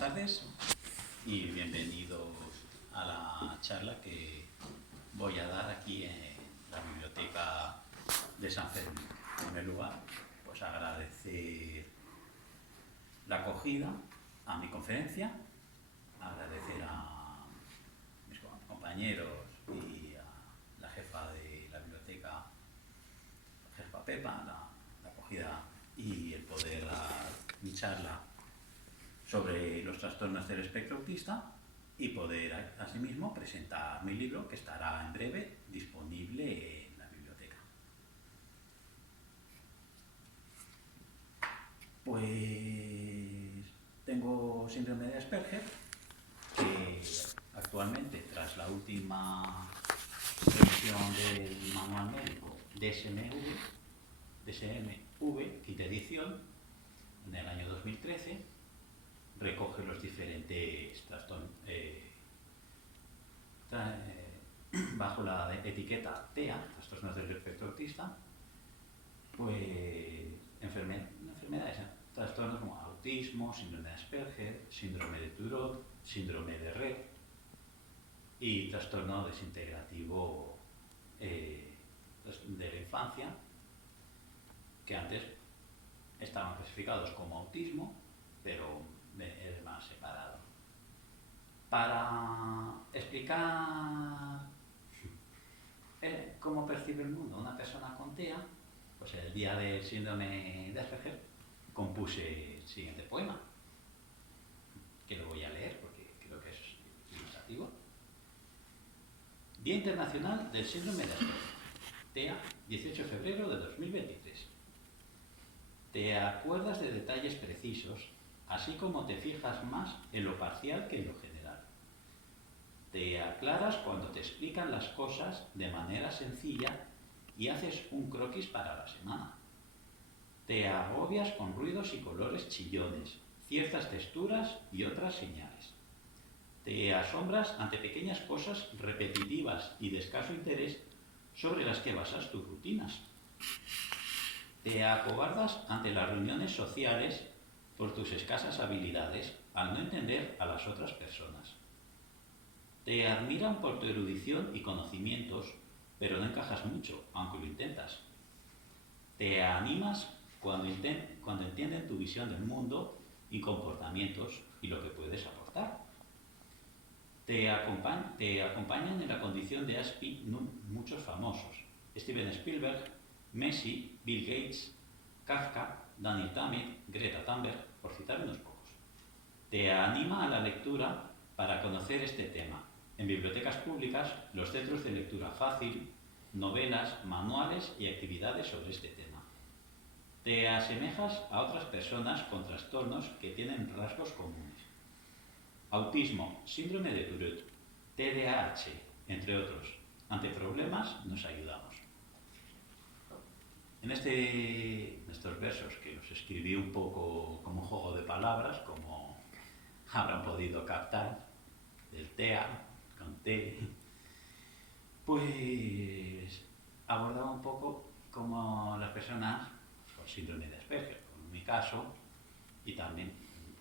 tardes y bienvenidos a la charla que voy a dar aquí en la Biblioteca de San Fermín. En primer lugar, pues agradecer la acogida a mi conferencia, agradecer a mis compañeros y a la jefa de la biblioteca, la jefa Pepa, la acogida y el poder dar mi charla sobre los trastornos del espectro autista y poder asimismo presentar mi libro, que estará en breve disponible en la biblioteca. Pues tengo síndrome de Asperger, que actualmente, tras la última revisión del manual médico DSM-V, quinta edición, en el año 2013, recoge los diferentes trastornos bajo la etiqueta TEA, trastornos del espectro autista, pues enfermedades, trastornos como autismo, síndrome de Asperger, síndrome de Tourette, síndrome de Rett y trastorno desintegrativo de la infancia, que antes estaban clasificados como autismo, pero es más separado. Para explicar cómo percibe el mundo una persona con TEA, pues el día del síndrome de Asperger compuse el siguiente poema, que lo voy a leer porque creo que es ilustrativo. Día Internacional del Síndrome de Asperger, TEA, 18 de febrero de 2023. Te acuerdas de detalles precisos, así como te fijas más en lo parcial que en lo general. Te aclaras cuando te explican las cosas de manera sencilla y haces un croquis para la semana. Te agobias con ruidos y colores chillones, ciertas texturas y otras señales. Te asombras ante pequeñas cosas repetitivas y de escaso interés sobre las que basas tus rutinas. Te acobardas ante las reuniones sociales por tus escasas habilidades al no entender a las otras personas. Te admiran por tu erudición y conocimientos, pero no encajas mucho, aunque lo intentas. Te animas cuando entienden tu visión del mundo y comportamientos y lo que puedes aportar. Te acompañan en la condición de ASPI muchos famosos: Steven Spielberg, Messi, Bill Gates, Kafka, Daniel Tammet, Greta Thunberg, por citar unos pocos. Te anima a la lectura para conocer este tema. En bibliotecas públicas, los centros de lectura fácil, novelas, manuales y actividades sobre este tema. Te asemejas a otras personas con trastornos que tienen rasgos comunes: autismo, síndrome de Tourette, TDAH, entre otros. Ante problemas nos ayudamos. En estos versos, que los escribí un poco como juego de palabras, como habrán podido captar, del TEA, con T, pues abordaba un poco cómo las personas con síndrome de Asperger, en mi caso, y también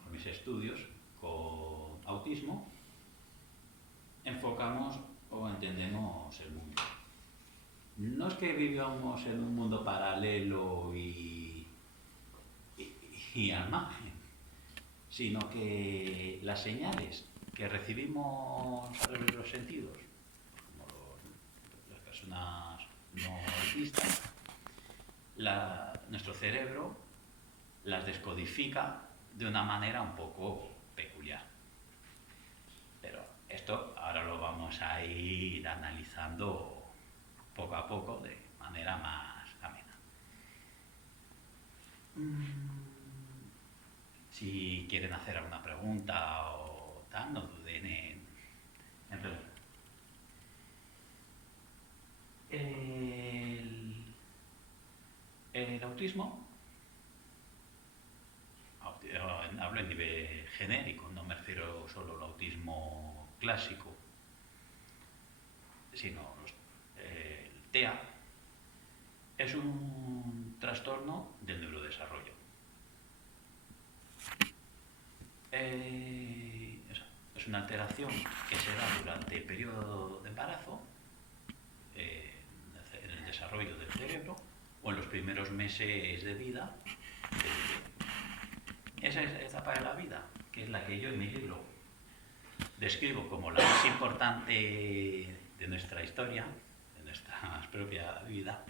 por mis estudios con autismo, enfocamos o entendemos el mundo. No es que vivamos en un mundo paralelo y al margen, sino que las señales que recibimos a través de los sentidos, como las personas no autistas, nuestro cerebro las descodifica de una manera un poco peculiar. Pero esto ahora lo vamos a ir analizando poco a poco, de manera más amena. Si quieren hacer alguna pregunta o tal, no duden en preguntar. El autismo, hablo en nivel genérico, no me refiero solo al autismo clásico, sino el TEA, es un trastorno del neurodesarrollo. Es una alteración que se da durante el periodo de embarazo, en el desarrollo del cerebro o en los primeros meses de vida del bebé. Esa es la etapa de la vida, que es la que yo en mi libro describo como la más importante de nuestra historia, de nuestra propia vida.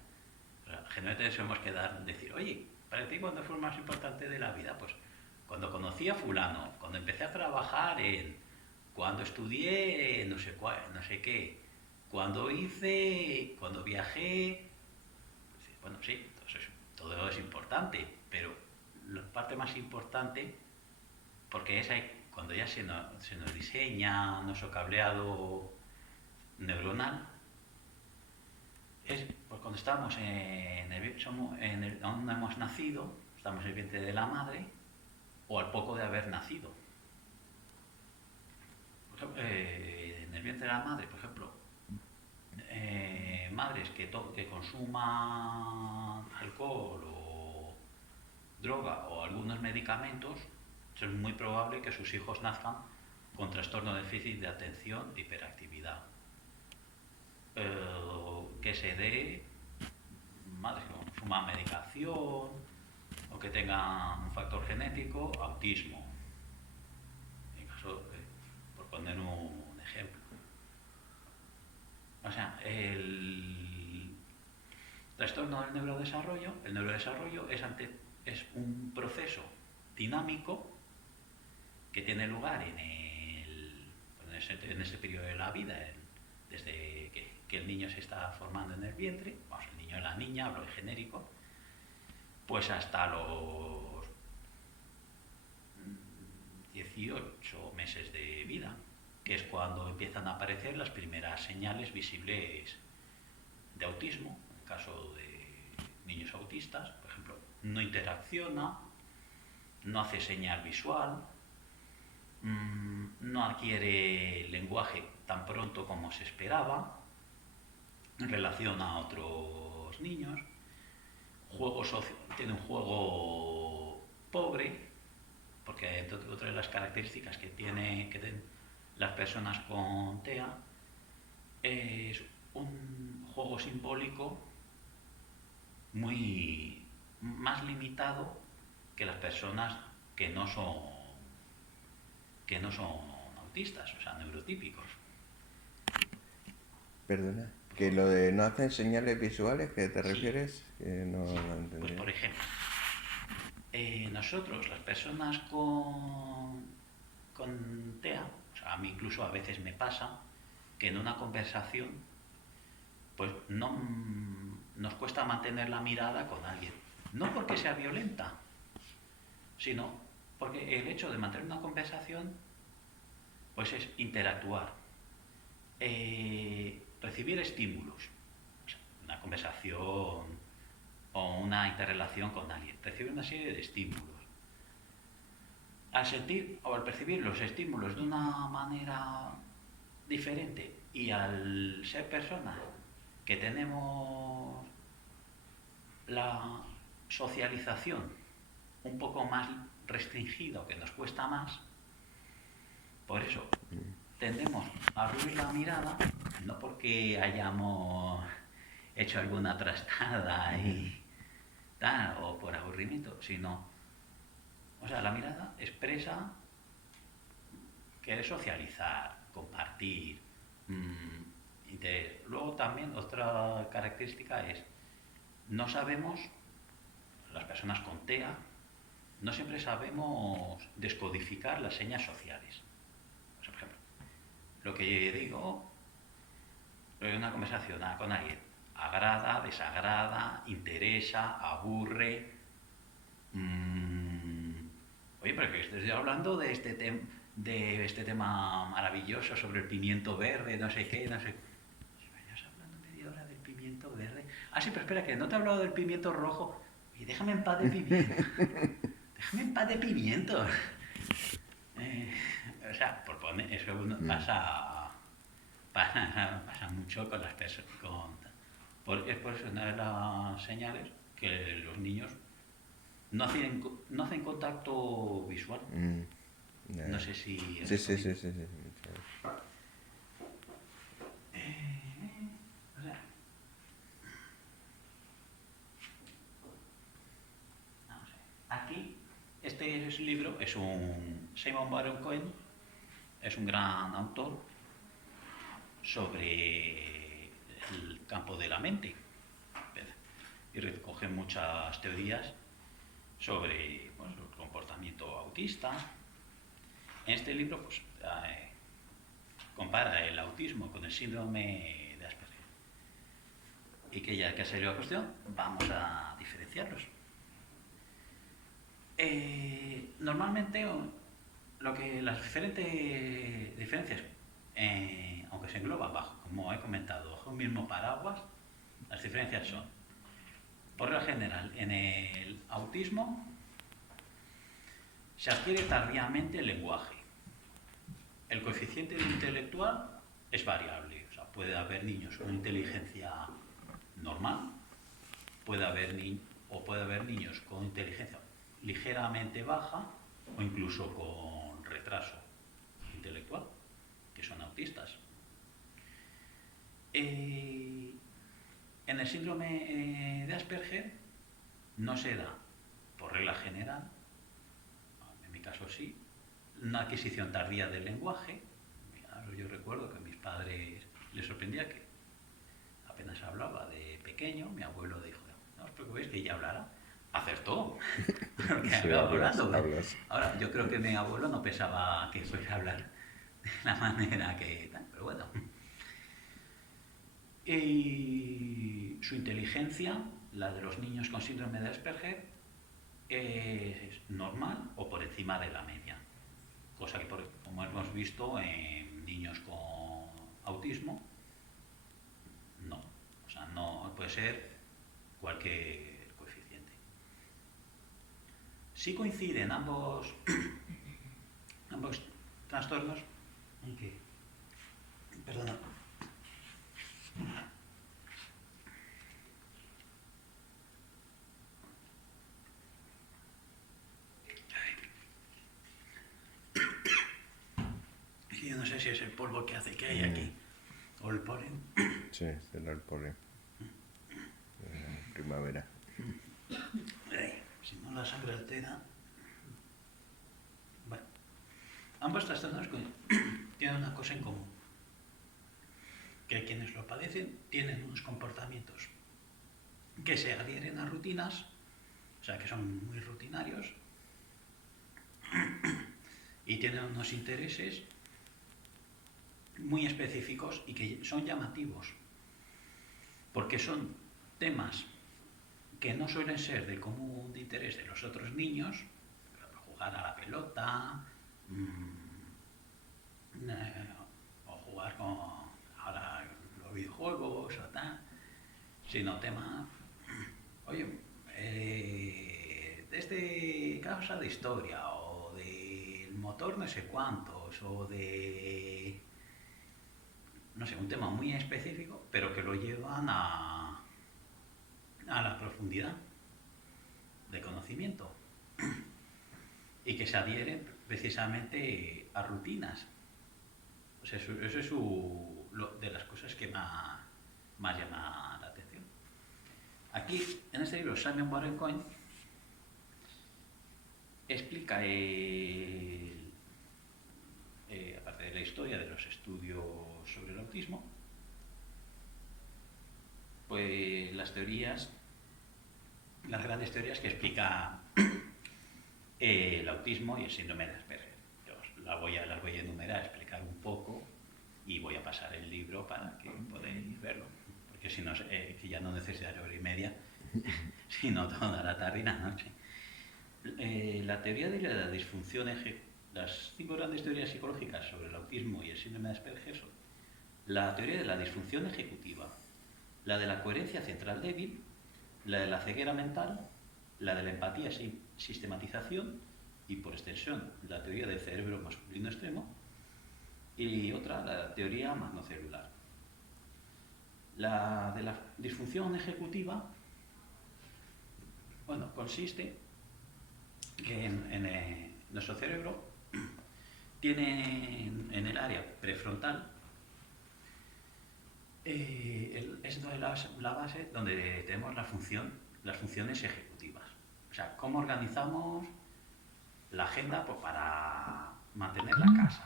Generalmente solemos decir, oye, ¿para ti cuándo fue lo más importante de la vida? Pues cuando conocí a fulano, cuando empecé a trabajar cuando estudié no sé cuál, no sé qué, cuando viajé. Bueno, sí, todo es importante, pero la parte más importante, porque es ahí, cuando ya se nos diseña nuestro cableado neuronal, es pues cuando estamos aún no hemos nacido, estamos en el vientre de la madre, o al poco de haber nacido. Por ejemplo, en el vientre de la madre, por ejemplo, madres que consuman alcohol o droga o algunos medicamentos, es muy probable que sus hijos nazcan con trastorno de déficit de atención e hiperactividad. Que se dé madres que consuman medicación o que tengan un factor genético, autismo. En caso, por poner un ejemplo. O sea, el trastorno del neurodesarrollo es un proceso dinámico que tiene lugar en ese periodo de la vida, desde que el niño se está formando en el vientre, el niño o la niña, hablo en genérico, pues hasta los 18 meses de vida, que es cuando empiezan a aparecer las primeras señales visibles de autismo. En el caso de niños autistas, por ejemplo, no interacciona, no hace señal visual, no adquiere lenguaje tan pronto como se esperaba en relación a otros niños, tiene un juego pobre, porque otra de las características que tienen las personas con TEA es un juego simbólico muy más limitado que las personas que no son autistas, o sea, neurotípicos. Perdona, que lo de no hacen señales visuales, ¿qué te refieres? Que no entendí. Pues por ejemplo, nosotros, las personas con TEA, o sea, a mí incluso a veces me pasa que en una conversación pues no nos cuesta mantener la mirada con alguien. No porque sea violenta, sino porque el hecho de mantener una conversación pues es interactuar, recibir estímulos, o sea, una conversación o una interrelación con alguien, recibir una serie de estímulos. Al sentir o al percibir los estímulos de una manera diferente y al ser personas que tenemos la socialización un poco más restringida, que nos cuesta más, por eso tendemos a abrir la mirada, no porque hayamos hecho alguna trastada y tal, o por aburrimiento, sino, o sea, la mirada expresa querer socializar, compartir, interés. Luego también otra característica es, no sabemos, las personas con TEA, no siempre sabemos descodificar las señas sociales. O sea, por ejemplo, lo que digo en una conversación con alguien, agrada, desagrada, interesa, aburre. Oye, pero que estoy hablando de este tema maravilloso sobre el pimiento verde, no sé qué, no sé. Me vas hablando media hora del pimiento verde. Ah, sí, pero espera, que no te he hablado del pimiento rojo. Oye, déjame en paz de pimiento. Déjame en paz de pimiento. O sea, por poner, eso pasa mucho con las personas. Es por eso una de las señales que los niños no hacen contacto visual. Ya. No sé si... Sí, sí, sí, sí, sí. O sea, vamos a ver. Aquí, este es libro es un... Simon Baron Cohen es un gran autor sobre el campo de la mente y recoge muchas teorías sobre pues, el comportamiento autista. En este libro pues, compara el autismo con el síndrome de Asperger. Y que ya que ha salido la cuestión, vamos a diferenciarlos. Normalmente, las diferentes diferencias, aunque se engloban bajo, como he comentado, bajo un mismo paraguas, las diferencias son, por regla general, en el autismo se adquiere tardíamente el lenguaje. El coeficiente intelectual es variable, o sea, puede haber niños con inteligencia normal, puede haber niños con inteligencia ligeramente baja o incluso con retraso intelectual, que son autistas. En el síndrome de Asperger no se da, por regla general, en mi caso sí, una adquisición tardía del lenguaje. Yo recuerdo que a mis padres les sorprendía que apenas hablaba de pequeño. Mi abuelo dijo, no os preocupéis que ya hablará. Acertó, porque Sí, acaba hablando. hablas. Ahora, yo creo que mi abuelo no pensaba que fuese a hablar de la manera que tal, pero bueno. Y su inteligencia, la de los niños con síndrome de Asperger, es normal o por encima de la media. Cosa que, como hemos visto en niños con autismo, no. O sea, no puede ser cualquier coeficiente. Sí coinciden ambos trastornos en que, perdona, yo no sé si es el polvo que hace que hay aquí o el polen. Sí, será el polen. Primavera. Si no la sangre altera. Bueno, ambos trastornos tienen una cosa en común, que quienes lo padecen tienen unos comportamientos que se adhieren a rutinas, o sea, que son muy rutinarios, y tienen unos intereses muy específicos y que son llamativos, porque son temas que no suelen ser del común de interés de los otros niños, jugar a la pelota, o jugar con ahora los videojuegos o tal, sino temas, oye, de este causa de historia o del motor no sé cuántos o de, no sé, un tema muy específico, pero que lo llevan a la profundidad de conocimiento y que se adhieren precisamente a rutinas. O sea, eso es de las cosas que más llama la atención. Aquí, en este libro, Simon Baron Cohen explica, aparte de la historia de los estudios sobre el autismo, pues las grandes teorías que explica el autismo y el síndrome de Asperger. Yo las voy a enumerar, explicar un poco y voy a pasar el libro para que podáis verlo, porque si no, que ya no necesitaré hora y media, sino toda la tarde y la noche. La teoría de la disfunción las 5 grandes teorías psicológicas sobre el autismo y el síndrome de Asperger son la teoría de la disfunción ejecutiva, la de la coherencia central débil, la de la ceguera mental, la de la empatía sin sistematización y, por extensión, la teoría del cerebro masculino extremo, y otra, la teoría magnocelular. La de la disfunción ejecutiva, bueno, consiste que en nuestro cerebro tiene en el área prefrontal, es la base donde tenemos las funciones ejecutivas. O sea, cómo organizamos la agenda pues, para mantener la casa,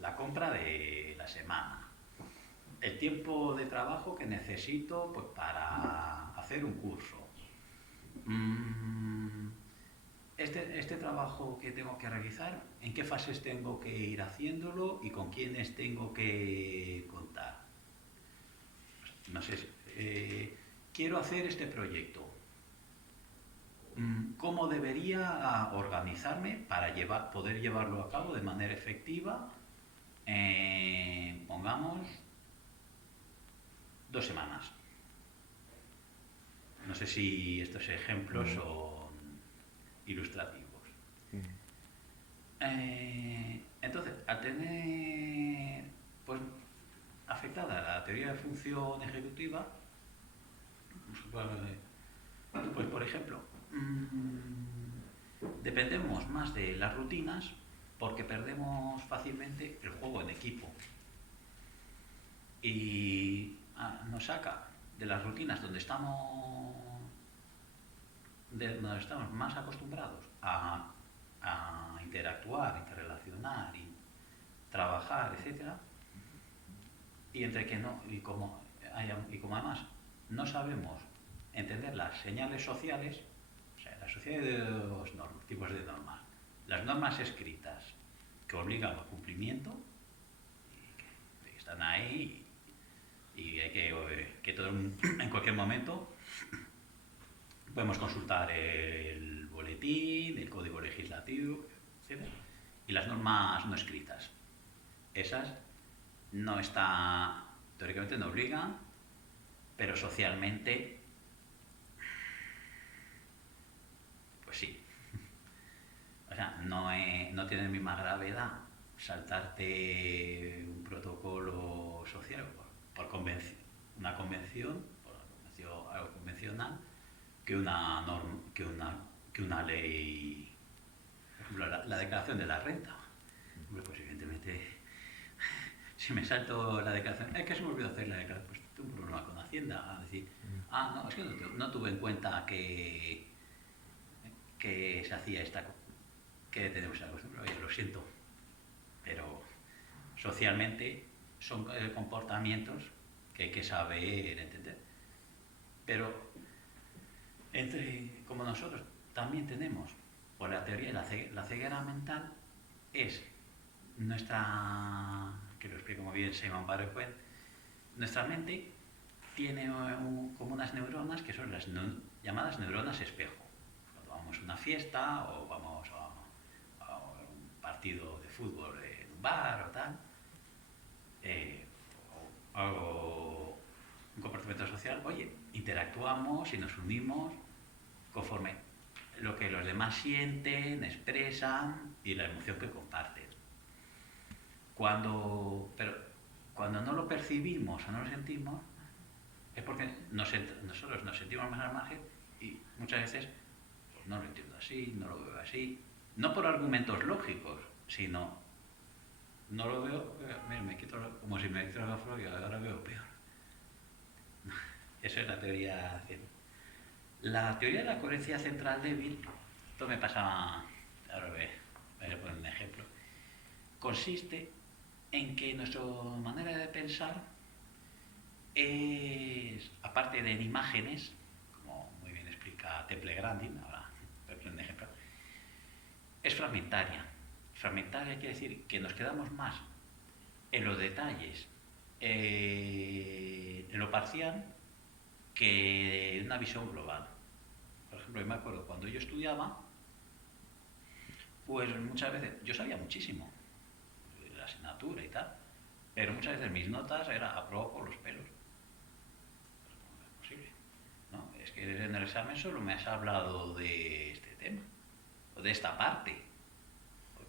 la compra de la semana, el tiempo de trabajo que necesito pues, para hacer un curso. Este trabajo que tengo que realizar, ¿en qué fases tengo que ir haciéndolo y con quiénes tengo que contar? No sé, quiero hacer este proyecto. ¿Cómo debería organizarme para poder llevarlo a cabo de manera efectiva? Pongamos 2 semanas. No sé si estos ejemplos son ilustrativos. Entonces, al tener pues, afectada la teoría de función ejecutiva, pues por ejemplo, dependemos más de las rutinas porque perdemos fácilmente el juego en equipo. Y nos saca de las rutinas donde estamos más acostumbrados a interactuar, interrelacionar y trabajar, etcétera, y entre que no, y como además no sabemos entender las señales sociales, o sea, la sociedad de dos tipos de normas, las normas escritas que obligan al cumplimiento, y que están ahí y hay que todo en cualquier momento podemos consultar el boletín, el código legislativo, etc. Y las normas no escritas. Esas no están, teóricamente no obligan, pero socialmente, pues sí. O sea, no tiene la misma gravedad saltarte un protocolo social por convención, una convención, algo convencional, que una norma, que una ley, por ejemplo, la declaración de la renta. Pues evidentemente, si me salto la declaración, es que se me olvidó hacer la declaración, pues tengo un problema con Hacienda, a decir, no, es que no tuve en cuenta que se hacía que tenemos esta costumbre, oye, lo siento, pero socialmente son comportamientos que hay que saber entender. Pero como nosotros también tenemos, por la teoría de la ceguera mental, es nuestra, que lo explico muy bien Simon Baruch, nuestra mente tiene como unas neuronas que son las llamadas neuronas espejo. Cuando vamos a una fiesta o vamos a un partido de fútbol en un bar o tal, o un comportamiento social, oye, interactuamos y nos unimos conforme lo que los demás sienten, expresan y la emoción que comparten. Pero cuando no lo percibimos o no lo sentimos, es porque nosotros nos sentimos más al margen y muchas veces pues, no lo entiendo así, no lo veo así, no por argumentos lógicos, sino no lo veo, me quito como si me quito la gafas y ahora veo peor. Esa es la teoría. La teoría de la coherencia central débil, esto me pasaba, ahora voy a poner un ejemplo, consiste en que nuestra manera de pensar es, aparte de en imágenes, como muy bien explica Temple Grandin, ahora voy a poner un ejemplo, es fragmentaria. Fragmentaria quiere decir que nos quedamos más en los detalles, en lo parcial, que en una visión global. Por ejemplo, yo me acuerdo cuando yo estudiaba, pues muchas veces, yo sabía muchísimo de la asignatura y tal, pero muchas veces mis notas era aprobado por los pelos. Pues no es posible. ¿No? Es que en el examen solo me has hablado de este tema, o de esta parte. Pues,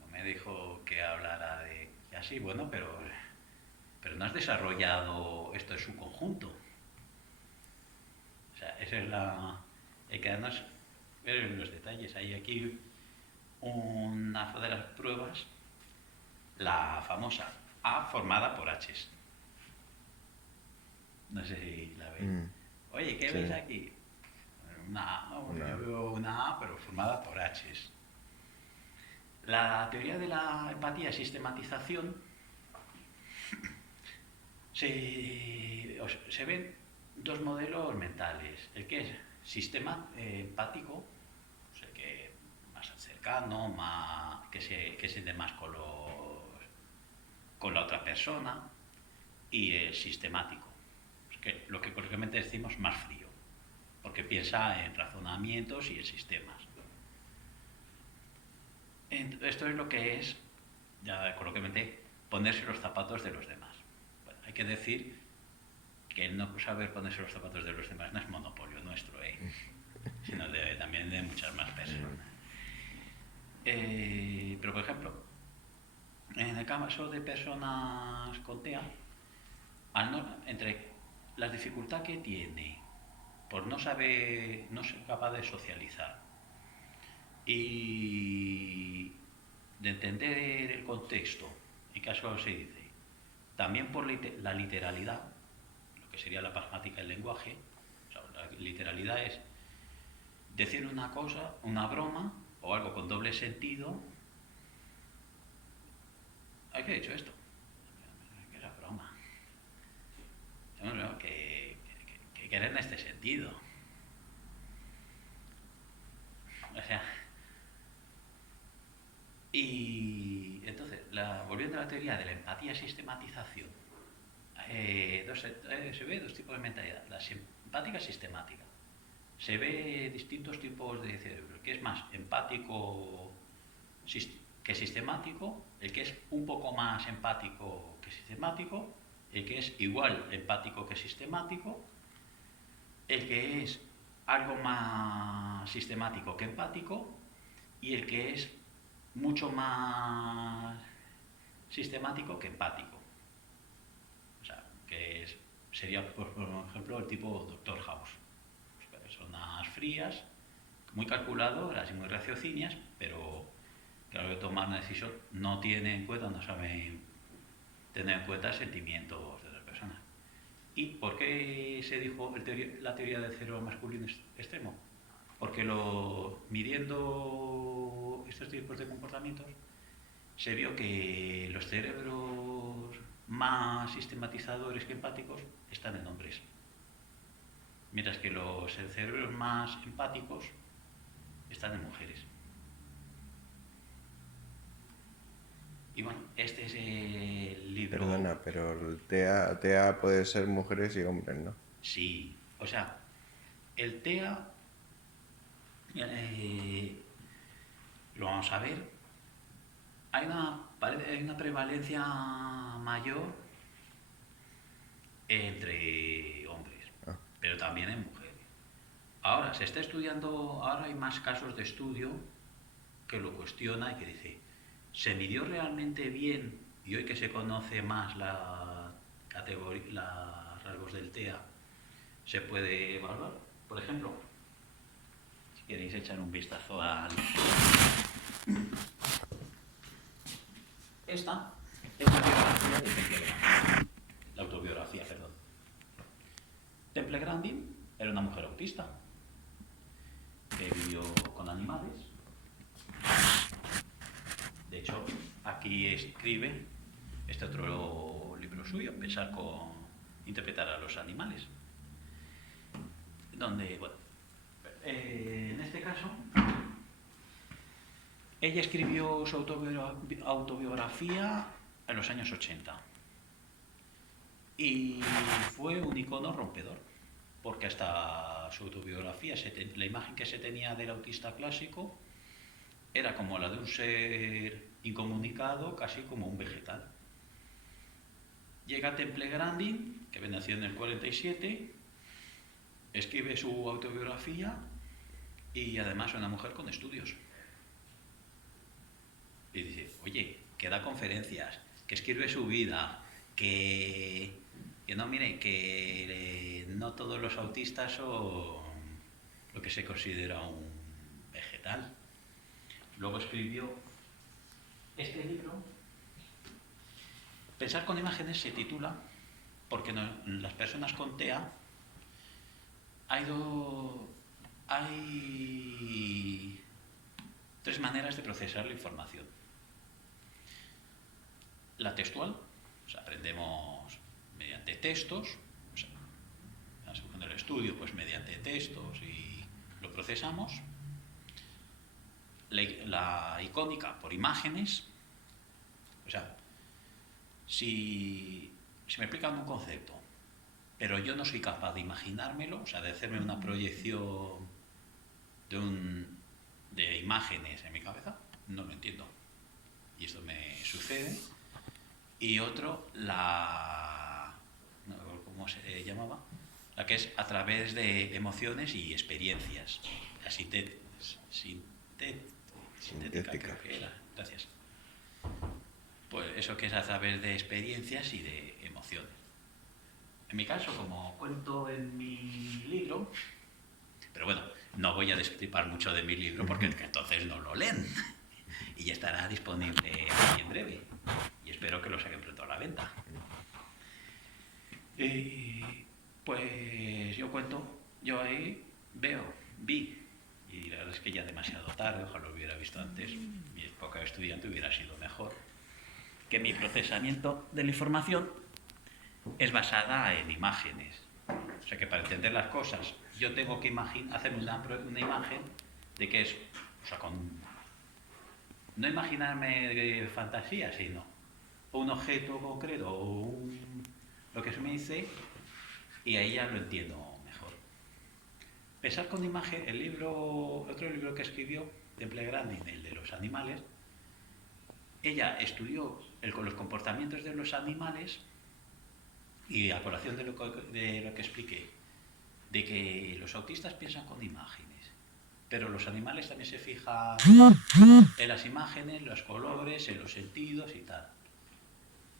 no me dijo que hablara de así, bueno, pero no has desarrollado esto en su conjunto. O sea, esa es la... Hay que darnos ver los detalles. Hay aquí una de las pruebas, la famosa A formada por H's. No sé si la veis. Oye, ¿qué Sí. ves aquí? Una A, ¿no? Yo veo una A, pero formada por H's. La teoría de la empatía sistematización se ven dos modelos mentales. El que es sistema empático, o sea, que más cercano, que se siente más con la otra persona, y el sistemático, que lo que coloquialmente decimos más frío, porque piensa en razonamientos y en sistemas. Esto es lo que es, ya coloquialmente, ponerse los zapatos de los demás. Bueno, hay que decir que el no saber ponerse los zapatos de los demás no es monopolio nuestro, sino también de muchas más personas. Pero, por ejemplo, en el caso de personas con TEA, entre la dificultad que tiene por no ser capaz de socializar y de entender el contexto, en caso se dice, también por la literalidad, lo que sería la pragmática del lenguaje. O sea, la literalidad es decir una cosa, una broma o algo con doble sentido. ¿Ay, qué he dicho esto? Que era broma. No, que era en este sentido. O sea, y entonces, volviendo a la teoría de la empatía sistematización, se ve dos tipos de mentalidad. La empática sistemática. Se ve distintos tipos de cerebro. El que es más empático que sistemático, el que es un poco más empático que sistemático, el que es igual empático que sistemático, el que es algo más sistemático que empático y el que es mucho más sistemático que empático. O sea, sería, por ejemplo, el tipo Dr. House. Personas frías, muy calculadoras y muy raciocinias, pero que a la hora de tomar una decisión no tienen en cuenta, no saben tener en cuenta sentimientos de las personas. ¿Y por qué se dijo la teoría del cerebro masculino extremo? Porque midiendo estos tipos de comportamientos se vio que los cerebros más sistematizadores que empáticos están en hombres, mientras que los cerebros más empáticos están en mujeres. Y bueno, este es el libro. Perdona, pero el TEA puede ser mujeres y hombres, ¿no? Sí, o sea, el TEA lo vamos a ver. Hay una prevalencia mayor entre hombres, pero también en mujeres. Ahora se está estudiando, ahora hay más casos de estudio que lo cuestiona y que dice, ¿se midió realmente bien? Y hoy que se conoce más la categoría, los rasgos del TEA, se puede evaluar. Por ejemplo, si queréis echar un vistazo al... Esta es la biografía de Temple Grandin. La autobiografía, perdón. Temple Grandin era una mujer autista que vivió con animales. De hecho, aquí escribe este otro libro suyo, Interpretar a los animales, donde, bueno, en este caso, ella escribió su autobiografía en los años 80 y fue un icono rompedor, porque hasta su autobiografía, la imagen que se tenía del autista clásico era como la de un ser incomunicado, casi como un vegetal. Llega Temple Grandin, que nació en el 47, escribe su autobiografía y además es una mujer con estudios. Y dice, oye, que da conferencias, que escribe su vida, que no, mire, que no todos los autistas son lo que se considera un vegetal. luego escribió este libro. Pensar con imágenes se titula porque las personas con TEA hay tres maneras de procesar la información. La textual, o sea, aprendemos mediante textos, o sea, en el estudio, pues mediante textos y lo procesamos. La icónica, por imágenes, o sea, si me explican un concepto, pero yo no soy capaz de imaginármelo, o sea, de hacerme una proyección de imágenes en mi cabeza, no lo entiendo. Y esto me sucede. Y otro, ¿cómo se llamaba? La que es a través de emociones y experiencias. La sintética creo que era. Gracias. Pues eso que es a través de experiencias y de emociones. En mi caso, como cuento en mi libro, pero bueno, no voy a destripar mucho de mi libro porque entonces no lo leen y ya estará disponible aquí en breve y espero que lo saquen pronto a la venta. Pues yo ahí vi, y la verdad es que ya demasiado tarde, ojalá lo hubiera visto antes, mi época de estudiante hubiera sido mejor, que mi procesamiento de la información es basada en imágenes. O sea que para entender las cosas yo tengo que hacerme una imagen de qué es, o sea, no imaginarme de fantasía, sino un objeto concreto o lo que se me dice, y ahí ya lo entiendo mejor. Pensar con imagen, otro libro que escribió, Temple Grandin, el de los animales, ella estudió los comportamientos de los animales y a colación de lo que expliqué, de que los autistas piensan con imágenes, pero los animales también se fijan en las imágenes, los colores, en los sentidos y tal.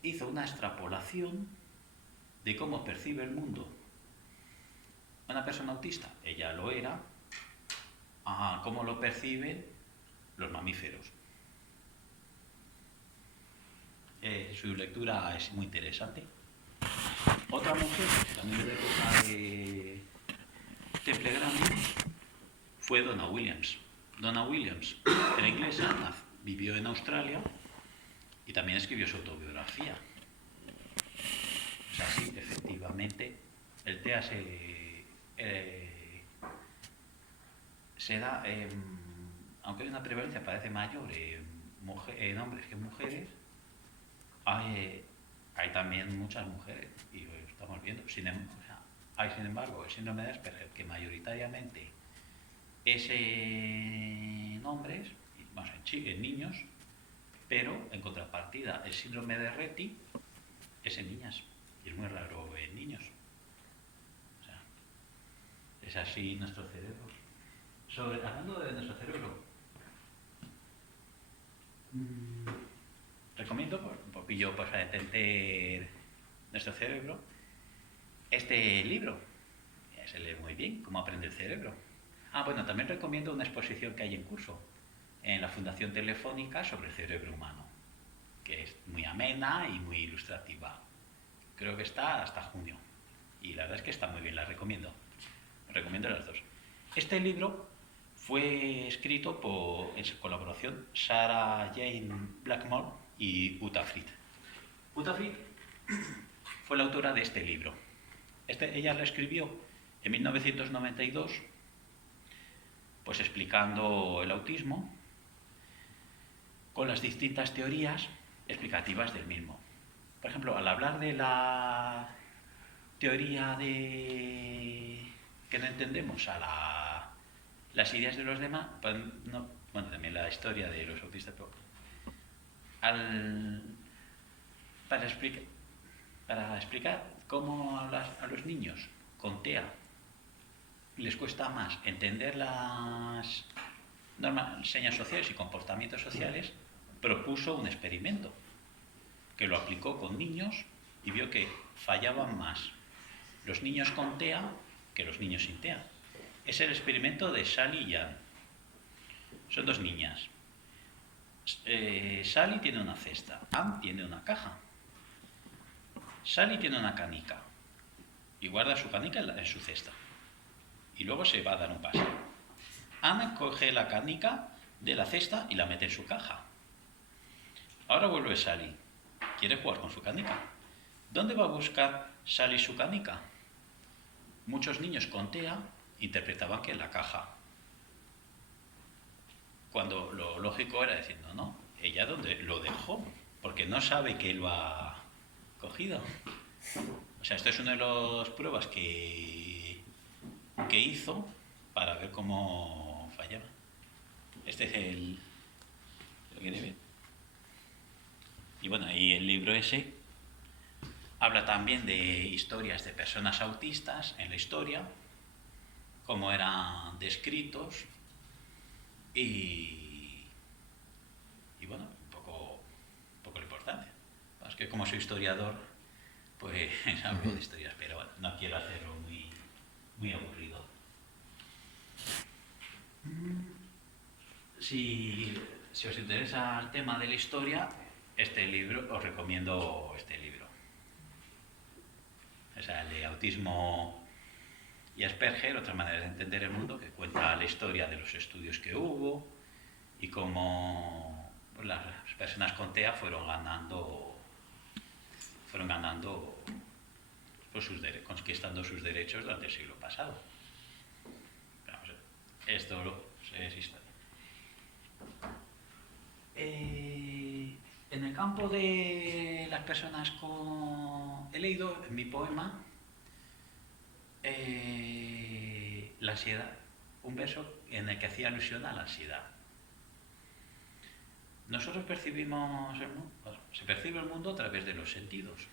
Hizo una extrapolación de cómo percibe el mundo una persona autista, ella lo era, a cómo lo perciben los mamíferos. Su lectura es muy interesante. Otra mujer, también de época de Temple Grandin, fue Donna Williams. Donna Williams era inglesa, vivió en Australia y también escribió su autobiografía. O sea, sí, efectivamente, el TEA se da, aunque hay una prevalencia parece mayor en hombres que en mujeres, hay también muchas mujeres, y lo estamos viendo. Hay, sin embargo, el síndrome de Asperger, que mayoritariamente es en hombres, más en niños, pero en contrapartida el síndrome de Rett es en niñas, y es muy raro en niños. O sea, es así nuestro cerebro. Hablando de nuestro cerebro, recomiendo un poquillo para entender nuestro cerebro este libro. Se lee muy bien, Cómo aprende el cerebro. Bueno, también recomiendo una exposición que hay en curso en la Fundación Telefónica sobre el cerebro humano, que es muy amena y muy ilustrativa. Creo que está hasta junio y la verdad es que está muy bien, la recomiendo. Recomiendo las dos. Este libro fue escrito en colaboración Sarah Jane Blackmore y Uta Frith. Uta Frith fue la autora de este libro. Ella lo escribió en 1992, pues explicando el autismo con las distintas teorías explicativas del mismo. Por ejemplo, al hablar de la teoría de que no entendemos a las ideas de los demás, también la historia de los autistas, pero para explicar cómo a los niños con TEA les cuesta más entender las señas sociales y comportamientos sociales, propuso un experimento que lo aplicó con niños y vio que fallaban más los niños con TEA que los niños sin TEA. Es el experimento de Sally y Jan. Son dos niñas. Sally tiene una cesta, Ann tiene una caja. Sally tiene una canica y guarda su canica en su cesta. Y luego se va a dar un paseo. Ann coge la canica de la cesta y la mete en su caja. Ahora vuelve Sally. Quiere jugar con su canica. ¿Dónde va a buscar Sally su canica? Muchos niños con TEA interpretaban que en la caja. Cuando lo lógico era decir, no, ella donde lo dejó, porque no sabe que él lo ha cogido. O sea, esto es una de las pruebas que hizo para ver cómo fallaba. Este es el... ¿Lo quiere ver? Y bueno, y el libro ese habla también de historias de personas autistas en la historia, cómo eran descritos y bueno, un poco lo importante. Es que como soy historiador, pues hablo de historias, pero bueno, no quiero hacerlo muy aburrido. Si os interesa el tema de la historia, os recomiendo este libro. O sea, el de autismo y Asperger, otra manera de entender el mundo, que cuenta la historia de los estudios que hubo y cómo las personas con TEA fueron ganando pues, conquistando sus derechos durante el siglo pasado. Vamos, esto es historia. En el campo de las personas con... He leído en mi poema la ansiedad, un verso en el que hacía alusión a la ansiedad. Nosotros percibimos el mundo, se percibe el mundo a través de los sentidos,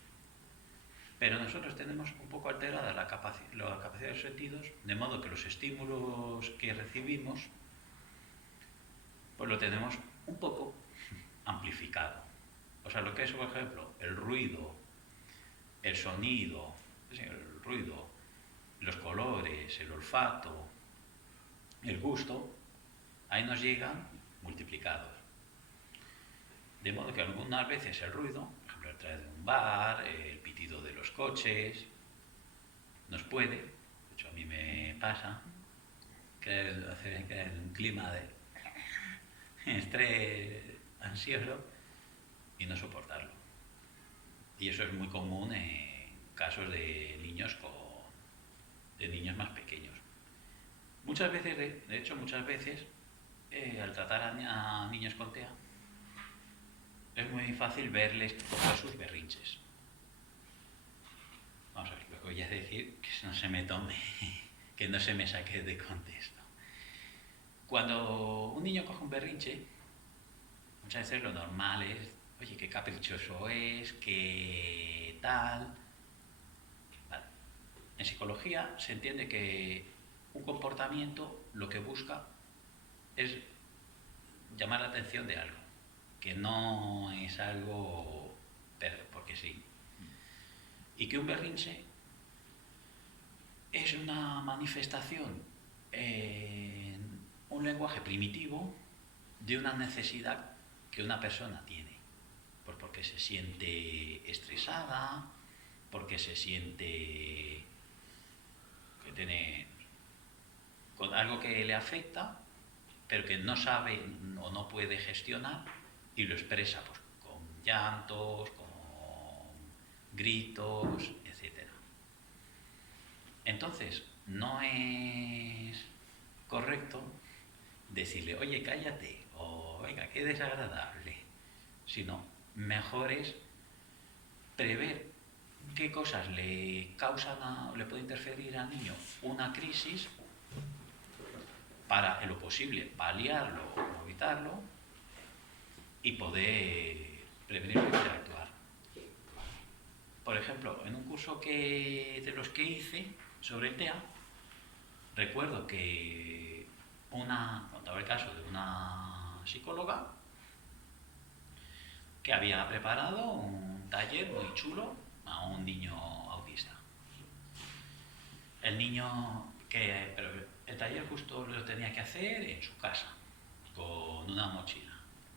pero nosotros tenemos un poco alterada la capacidad de los sentidos, de modo que los estímulos que recibimos pues lo tenemos un poco amplificado. O sea, lo que es, por ejemplo, el ruido, el sonido, el ruido, los colores, el olfato, el gusto, ahí nos llegan multiplicados. De modo que algunas veces el ruido, por ejemplo, el traer de un bar, el pitido de los coches, nos puede, de hecho a mí me pasa, hacer un clima de estrés ansioso y no soportarlo. Y eso es muy común en casos de niños más pequeños. Muchas veces, de hecho, al tratar a niños con TEA, es muy fácil verles coger sus berrinches. Vamos a ver, lo que voy a decir, que no se me tome, que no se me saque de contexto. Cuando un niño coge un berrinche, muchas veces lo normal es, oye, qué caprichoso es, qué tal. Vale. En psicología se entiende que un comportamiento lo que busca es llamar la atención de algo, que no es algo porque sí. Y que un berrinche es una manifestación en un lenguaje primitivo de una necesidad que una persona tiene, pues porque se siente estresada, porque se siente que tiene con algo que le afecta, pero que no sabe o no puede gestionar y lo expresa pues, con llantos, con gritos, etc. Entonces, no es correcto decirle, oye, cállate, o venga, qué desagradable, sino mejor es prever qué cosas le puede interferir al niño una crisis para, en lo posible, paliarlo o evitarlo y poder prevenirlo y actuar. Por ejemplo, en un curso de los que hice sobre el TEA, recuerdo que contaba el caso de una psicóloga que había preparado un taller muy chulo a un niño autista. Pero el taller justo lo tenía que hacer en su casa, con una mochila.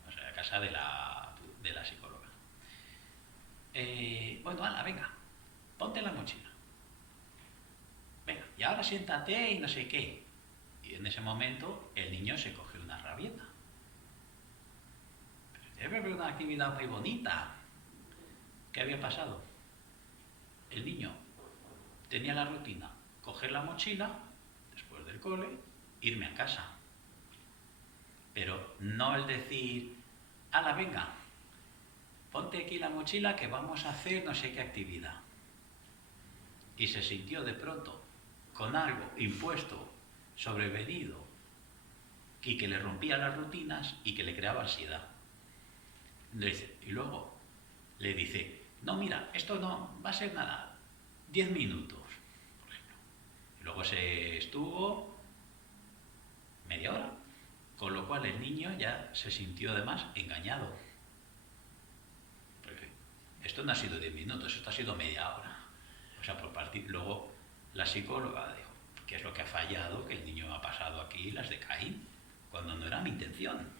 O sea, casa de la psicóloga. Bueno, ala, venga, ponte la mochila. Venga, y ahora siéntate y no sé qué. Y en ese momento el niño se coge una rabieta. Pero debe haber una actividad muy bonita. ¿Qué había pasado? El niño tenía la rutina, coger la mochila, después del cole, irme a casa. Pero no el decir, ala, venga, ponte aquí la mochila que vamos a hacer no sé qué actividad. Y se sintió de pronto con algo impuesto, sobrevenido, y que le rompía las rutinas y que le creaba ansiedad. Y luego le dice, no, mira, esto no va a ser nada, 10 minutos, por ejemplo. Y luego se estuvo media hora, con lo cual el niño ya se sintió además engañado. Porque esto no ha sido 10 minutos, esto ha sido media hora. O sea, por partir. Luego la psicóloga dijo, ¿qué es lo que ha fallado? Que el niño ha pasado aquí las de Caín, cuando no era mi intención.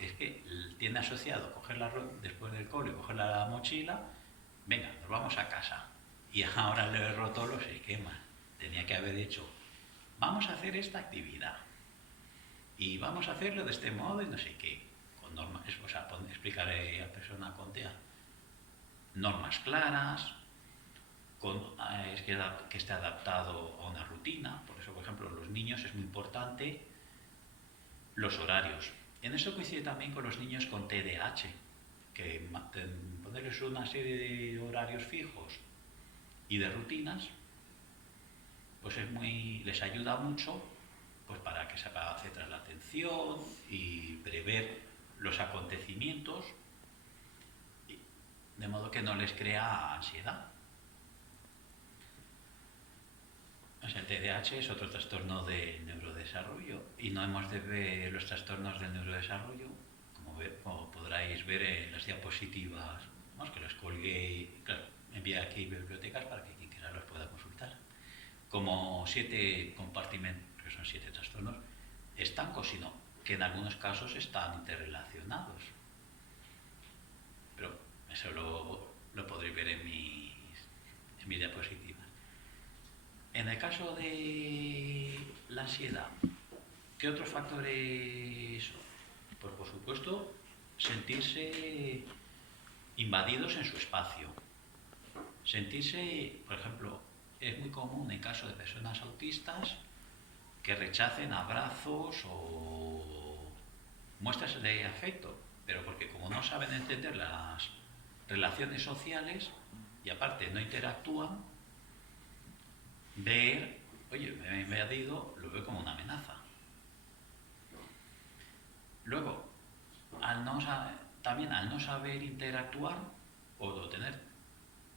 Es que tiene asociado después del cole, coger la mochila, venga, nos vamos a casa. Y ahora le he roto los esquemas. Tenía que haber hecho, vamos a hacer esta actividad. Y vamos a hacerlo de este modo y no sé qué. Con normas, o sea, explicaré a persona con TEA. Normas claras, que esté adaptado a una rutina. Por eso, por ejemplo, los niños es muy importante los horarios. En eso coincide también con los niños con TDAH, que ponerles una serie de horarios fijos y de rutinas, pues les ayuda mucho, pues para que sepa centrar la atención y prever los acontecimientos, de modo que no les crea ansiedad. O sea, el TDAH es otro trastorno del neurodesarrollo y no hemos de ver los trastornos del neurodesarrollo, como podráis ver en las diapositivas, que los colgué, claro, envié aquí bibliotecas para que quien quiera los pueda consultar. Como 7 compartimentos, que son 7 trastornos, estancos, sino que en algunos casos están interrelacionados. Pero eso lo podréis ver en mis diapositivas. En el caso de la ansiedad, ¿qué otros factores son? Pues por supuesto, sentirse invadidos en su espacio. Sentirse, por ejemplo, es muy común en caso de personas autistas que rechacen abrazos o muestras de afecto, pero porque como no saben entender las relaciones sociales y aparte no interactúan, oye, me he invadido, lo veo como una amenaza. Luego, también al no saber interactuar o tener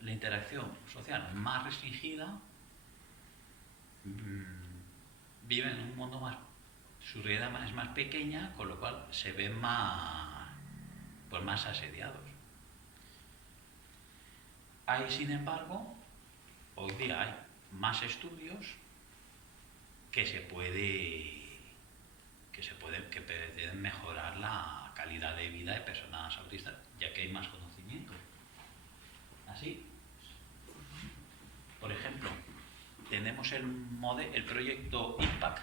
la interacción social más restringida, viven en un mundo su realidad es más pequeña, con lo cual se ven más asediados. Sin embargo, hoy día hay más estudios que pretenden mejorar la calidad de vida de personas autistas, ya que hay más conocimiento. Así, por ejemplo, tenemos el proyecto IMPACT,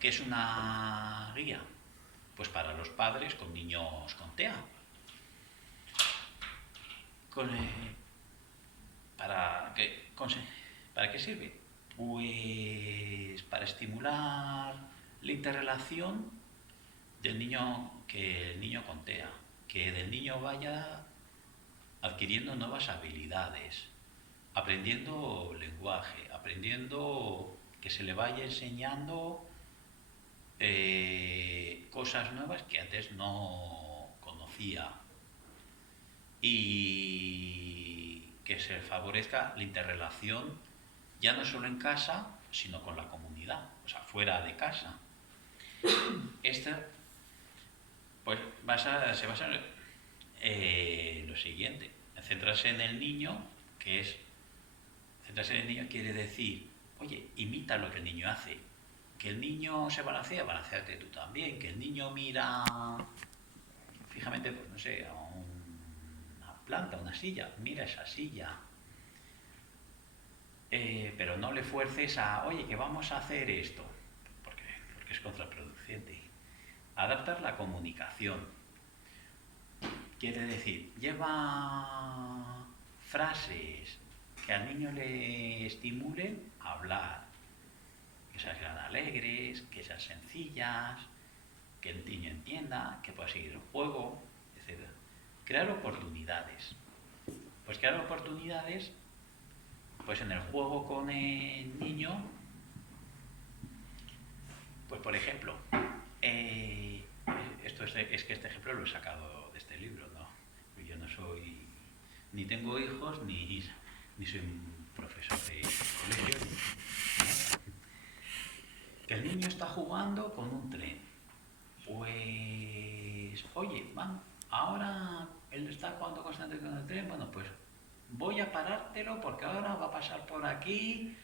que es una guía pues para los padres con niños con TEA. ¿Para qué sirve? Pues para estimular la interrelación del niño con TEA, que el niño vaya adquiriendo nuevas habilidades, aprendiendo lenguaje, aprendiendo que se le vaya enseñando cosas nuevas que antes no conocía y que se favorezca la interrelación ya no solo en casa, sino con la comunidad, o sea, fuera de casa. Esta pues se basa en lo siguiente, en centrarse en el niño, centrarse en el niño quiere decir, oye, imita lo que el niño hace. Que el niño se balancea, balanceate tú también. Que el niño mira fijamente, pues no sé, a una planta, una silla, mira esa silla. Pero no le fuerces a, oye, que vamos a hacer esto, porque es contraproducente. Adaptar la comunicación. Quiere decir, lleva frases que al niño le estimulen a hablar, que sean alegres, que sean sencillas, que el niño entienda, que pueda seguir el juego, etc. Crear oportunidades. Pues crear oportunidades, pues en el juego con el niño, pues por ejemplo, esto es que este ejemplo lo he sacado de este libro, ¿no? Yo no soy, ni tengo hijos, ni soy un profesor de colegio, ¿no? Que el niño está jugando con un tren. Pues, oye, van, ahora él está jugando constantemente con el tren, bueno, pues voy a parártelo porque ahora va a pasar por aquí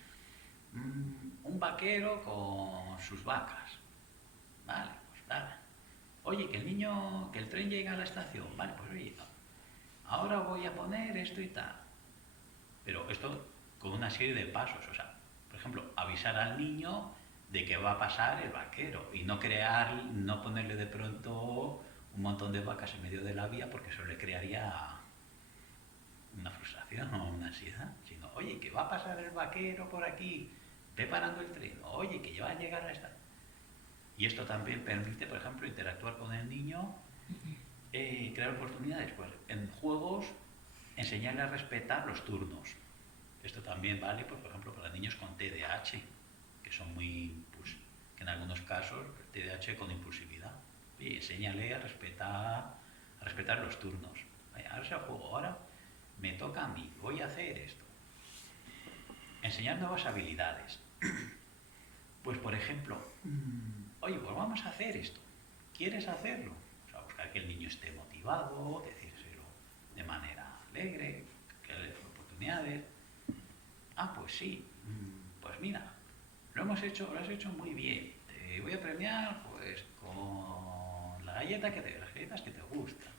un vaquero con sus vacas. Vale, pues nada. Oye, que el tren llega a la estación. Vale, pues oye, ahora voy a poner esto y tal. Pero esto con una serie de pasos, o sea, por ejemplo, avisar al niño de que va a pasar el vaquero y no ponerle de pronto un montón de vacas en medio de la vía porque eso le crearía una frustración o una ansiedad, sino, oye, que va a pasar el vaquero por aquí, ve parando el tren, oye, que ya va a llegar a esta. Y esto también permite, por ejemplo, interactuar con el niño, crear oportunidades, pues en juegos, enseñarle a respetar los turnos. Esto también vale, pues, por ejemplo, para niños con TDAH, que son que en algunos casos TDAH con impulsividad. Y enséñale a respetar los turnos. Ahora es el juego, ahora me toca a mí, voy a hacer esto. Enseñar nuevas habilidades. Pues, por ejemplo, oye, pues vamos a hacer esto. ¿Quieres hacerlo? O sea, buscar que el niño esté motivado, decírselo de manera alegre, que le dé oportunidades. Ah, pues sí. Pues mira, lo has hecho muy bien. Te voy a premiar, pues, con las galletas que te gustan.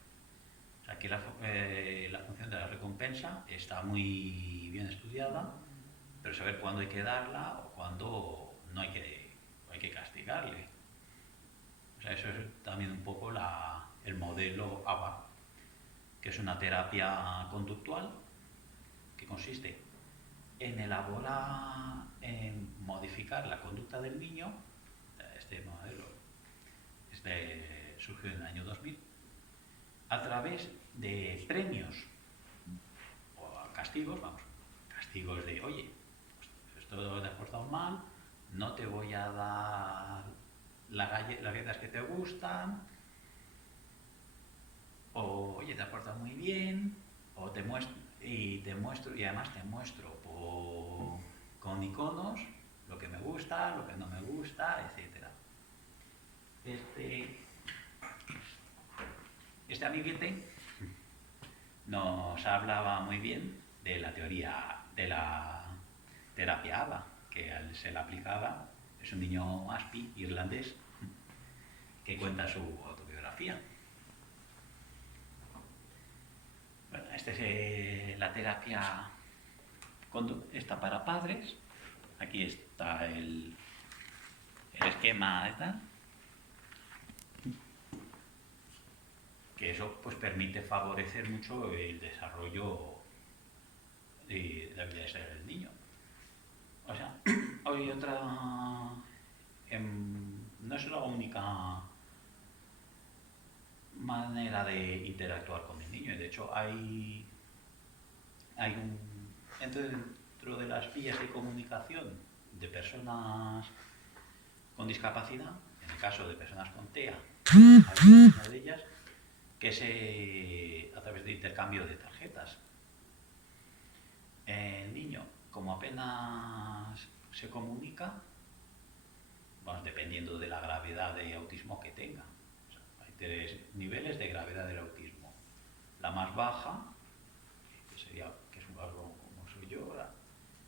O sea, aquí la función de la recompensa está muy bien estudiada, pero saber cuándo hay que darla o cuándo no hay que castigarle. O sea, eso es también un poco el modelo ABA, que es una terapia conductual que consiste en modificar la conducta del niño. Este modelo surgió en el año 2000 a través de premios o castigos, castigos de, oye, pues esto te has portado mal, no te voy a dar las galletas que te gustan, o oye, te has portado muy bien, o te muestro, y además te muestro con iconos lo que me gusta, lo que no me gusta, etc. Este amiguete nos hablaba muy bien de la teoría de la terapia ABA, que al ser aplicada es un niño ASPI irlandés que cuenta su autobiografía. Bueno, esta es la terapia está para padres. Aquí está el esquema de tal. Que eso pues permite favorecer mucho el desarrollo de la habilidades del niño. O sea, hay otra... no es la única manera de interactuar con el niño. De hecho, hay dentro de las vías de comunicación de personas con discapacidad, en el caso de personas con TEA, hay una de ellas que es a través de intercambio de tarjetas. El niño, como apenas se comunica, dependiendo de la gravedad de autismo que tenga. O sea, hay 3 niveles de gravedad del autismo. La más baja, que es algo como soy yo,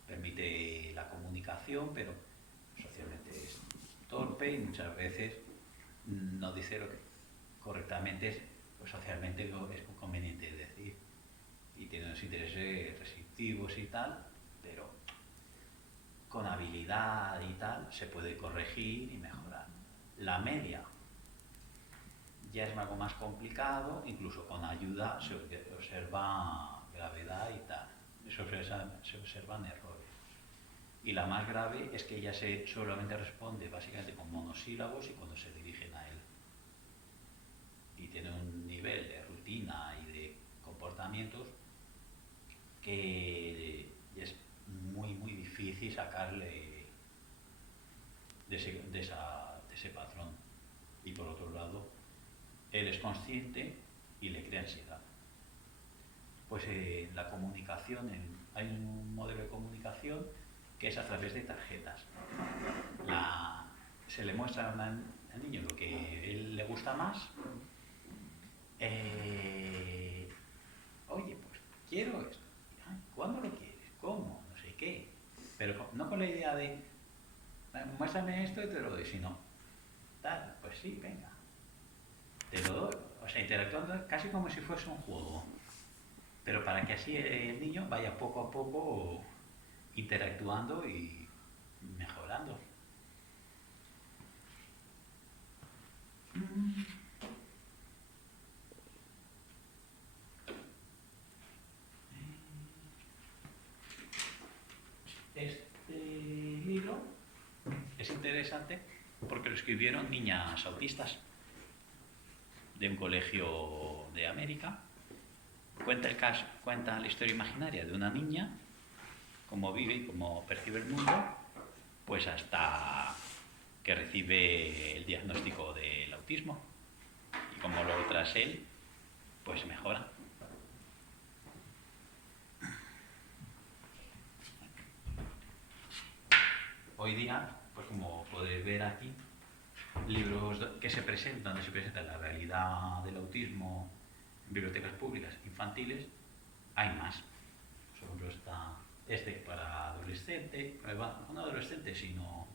permite la comunicación, pero socialmente es torpe y muchas veces no dice lo que correctamente es pues socialmente es conveniente decir, y tiene unos intereses restrictivos y tal, pero con habilidad y tal se puede corregir y mejorar. La media ya es algo más complicado, incluso con ayuda se observa gravedad y tal, se observan errores. Y la más grave es que ella solamente responde básicamente con monosílabos y cuando se dirigen a él. Y tiene un nivel de rutina y de comportamientos que es muy, muy difícil sacarle de ese patrón. Y por otro lado, él es consciente y le crea ansiedad. Pues la comunicación, hay un modelo de comunicación que es a través de tarjetas. Se le muestra al niño lo que a él le gusta más. Oye, pues quiero esto. ¿Cuándo lo quieres? ¿Cómo? No sé qué. Pero no con la idea de muéstrame esto y te lo doy, sino tal, pues sí, venga. Te lo doy. O sea, interactuando casi como si fuese un juego. Pero para que así el niño vaya poco a poco interactuando y mejorando. Este libro es interesante porque lo escribieron niñas autistas de un colegio de América. Cuenta la historia imaginaria de una niña, cómo vive y cómo percibe el mundo, pues hasta que recibe el diagnóstico del autismo y cómo luego tras él, pues mejora. Hoy día, pues como podéis ver aquí, libros que se presentan, donde se presenta la realidad del autismo en bibliotecas públicas infantiles, hay más. Por ejemplo, está este para adolescente, no adolescente, sino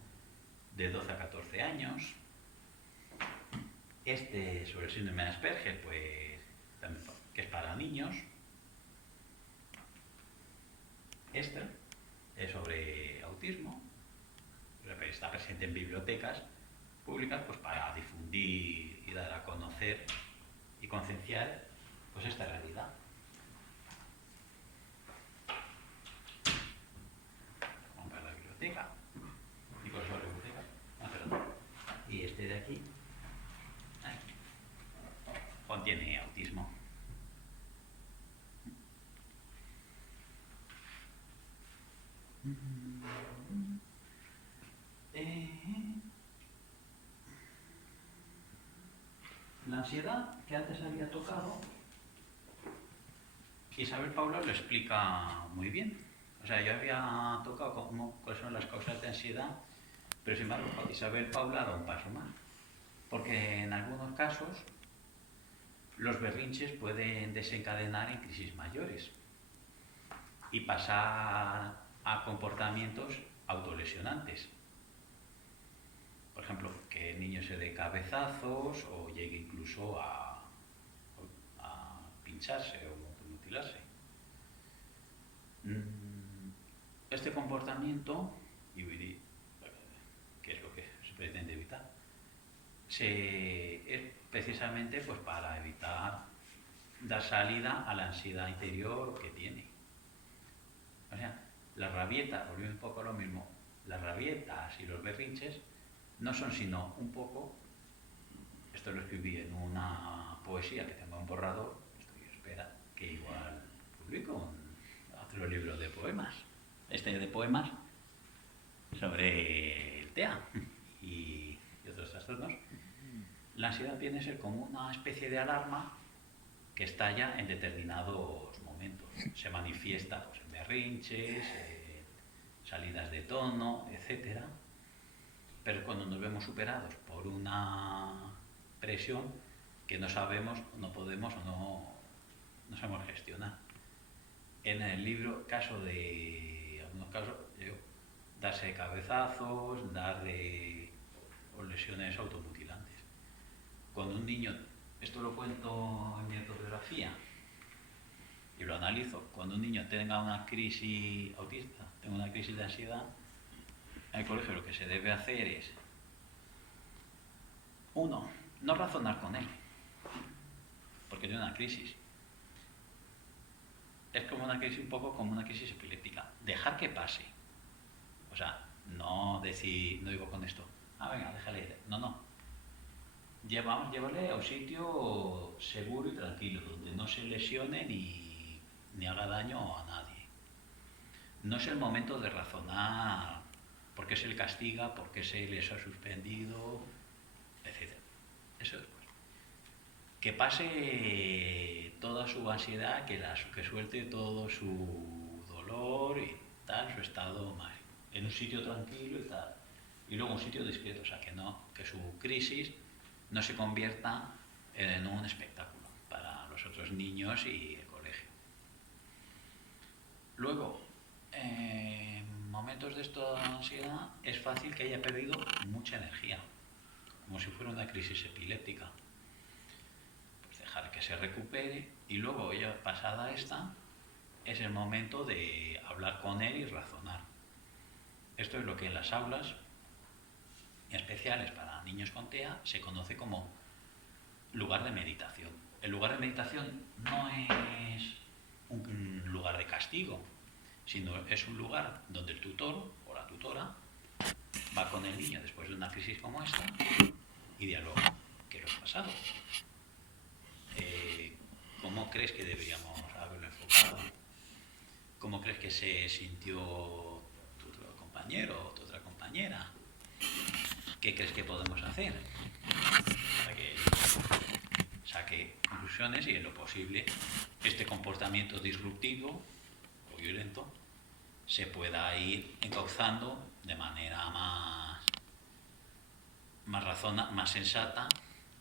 de 12 a 14 años. Este sobre el síndrome de Asperger, pues, también, que es para niños. Este es sobre autismo, está presente en bibliotecas públicas, pues para difundir y dar a conocer y concienciar pues esta realidad. Vamos para la biblioteca. Y por eso la biblioteca. Perdón. Y este de aquí contiene autismo. La ansiedad, que antes había tocado, Isabel Paula lo explica muy bien. O sea, yo había tocado cuáles son las causas de ansiedad, pero sin embargo Isabel Paula da un paso más. Porque en algunos casos los berrinches pueden desencadenar en crisis mayores y pasar a comportamientos autolesionantes. Por ejemplo, que el niño se dé cabezazos o llegue incluso a pincharse o mutilarse. Este comportamiento, que es lo que se pretende evitar, es precisamente pues para evitar dar salida a la ansiedad interior que tiene. O sea, las rabietas, volviendo un poco a lo mismo, las rabietas y los berrinches no son sino un poco, esto lo escribí en una poesía que tengo en borrador, espera que igual publico otro libro de poemas, de poemas sobre el TEA y otros trastornos. La ansiedad viene a ser como una especie de alarma que estalla en determinados momentos. Se manifiesta pues, en berrinches, salidas de tono, etc. Pero cuando nos vemos superados por una presión que no sabemos, no podemos o no sabemos gestionar. En el libro, algunos casos, darse cabezazos, o lesiones automutilantes. Cuando un niño esto lo cuento en mi autobiografía y lo analizo. Cuando un niño tenga una crisis autista, tenga una crisis de ansiedad, en el colegio lo que se debe hacer es, uno, no razonar con él, porque tiene una crisis. Es como una crisis, un poco como una crisis epiléptica. Dejar que pase. O sea, no decir, no digo con esto, venga, déjale ir. No. Llévale a un sitio seguro y tranquilo, donde no se lesione ni haga daño a nadie. No es el momento de razonar por qué se le castiga, por qué se les ha suspendido, etc. Eso después. Que pase toda su ansiedad, que suelte todo su dolor y tal, su estado más, en un sitio tranquilo y tal. Y luego un sitio discreto, o sea, que su crisis no se convierta en un espectáculo para los otros niños y el colegio. Luego, en momentos de esta ansiedad es fácil que haya perdido mucha energía, como si fuera una crisis epiléptica. Pues dejar que se recupere y luego, ya pasada esta, es el momento de hablar con él y razonar. Esto es lo que en las aulas especiales para niños con TEA se conoce como lugar de meditación. El lugar de meditación no es un lugar de castigo, sino es un lugar donde el tutor o la tutora va con el niño después de una crisis como esta y dialoga. ¿Qué le ha pasado? ¿Cómo crees que deberíamos haberlo enfocado? ¿Cómo crees que se sintió tu otro compañero o tu otra compañera? ¿Qué crees que podemos hacer para que saque conclusiones y en lo posible este comportamiento disruptivo o violento se pueda ir encauzando de manera más sensata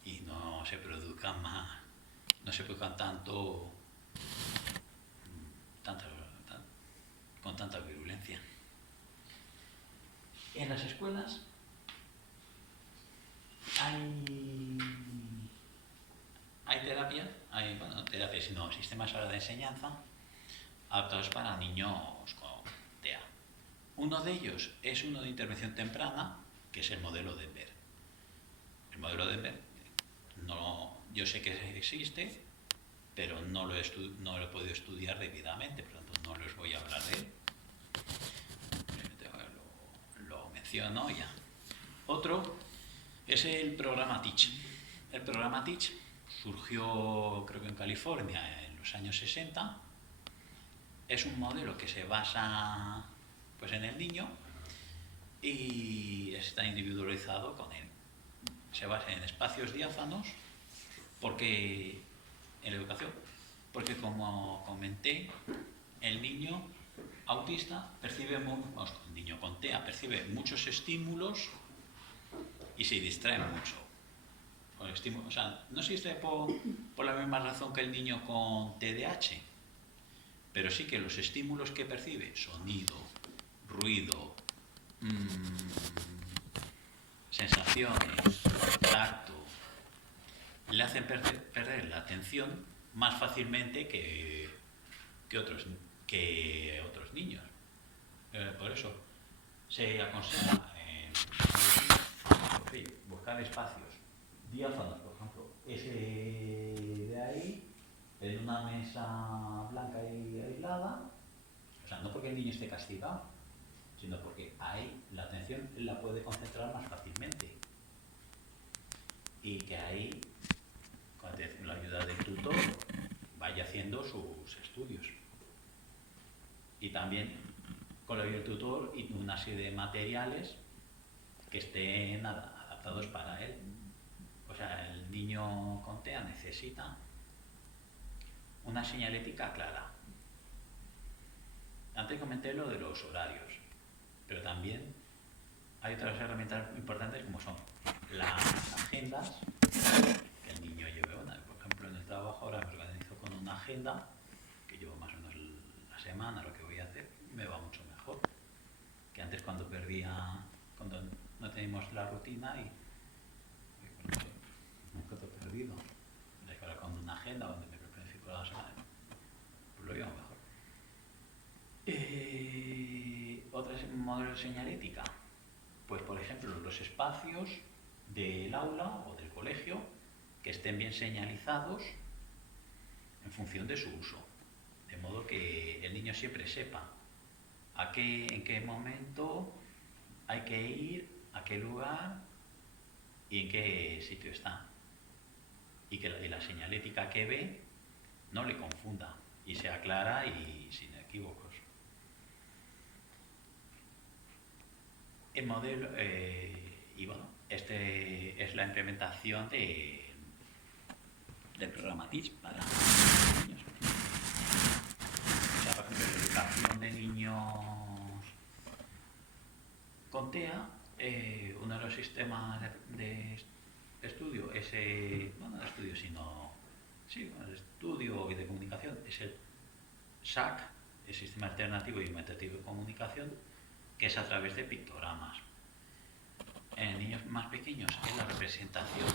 y no se produzcan con tanta virulencia? En las escuelas hay terapias, sino sistemas ahora de enseñanza adaptados para niños con TEA. Uno de ellos es uno de intervención temprana, que es el modelo Denver. El modelo Denver, yo sé que existe, pero no lo he podido estudiar debidamente, por lo tanto no les voy a hablar de él. Lo menciono ya. Otro es el programa Teach. El programa Teach surgió, creo que en California, en los años 60. Es un modelo que se basa pues, en el niño y está individualizado con él. Se basa en espacios diáfanos en la educación, porque como comenté, el niño autista el niño con TEA percibe muchos estímulos y se distrae mucho. O sea, no se distrae por la misma razón que el niño con TDAH, pero sí que los estímulos que percibe, sonido, ruido, sensaciones, tacto, le hacen perder la atención más fácilmente que otros niños. Por eso se aconseja buscar espacios diáfanos, por ejemplo, ese de ahí, en una mesa blanca y aislada, o sea, no porque el niño esté castigado, sino porque ahí la atención la puede concentrar más fácilmente. Y que ahí, con la ayuda del tutor, vaya haciendo sus estudios. Y también con la ayuda del tutor y una serie de materiales que estén adaptados para él. O sea, el niño con TEA necesita una señalética clara. Antes comenté lo de los horarios, pero también hay otras herramientas importantes como son las agendas, que el niño lleve una. Por ejemplo, en el trabajo ahora me organizo con una agenda, que llevo más o menos la semana, lo que voy a hacer, y me va mucho mejor que antes cuando no teníamos la rutina y me encuentro perdido. ahora con una agenda donde me planifico la semana, pues lo llevo mejor. Otros modelos de señalética, pues por ejemplo los espacios del aula o del colegio que estén bien señalizados en función de su uso, de modo que el niño siempre sepa en qué momento hay que ir, a qué lugar y en qué sitio está. Y que la señalética que ve no le confunda y sea clara y sin equívocos. El modelo, y bueno, este es la implementación del programa TEACH para niños. O sea, por ejemplo, la educación de niños con TEA, uno de los sistemas de estudio es, bueno, no estudio, sino, sí, bueno, el estudio y de comunicación es el SAC, el Sistema Alternativo y Metativo de Comunicación, que es a través de pictogramas. En niños más pequeños es la representación,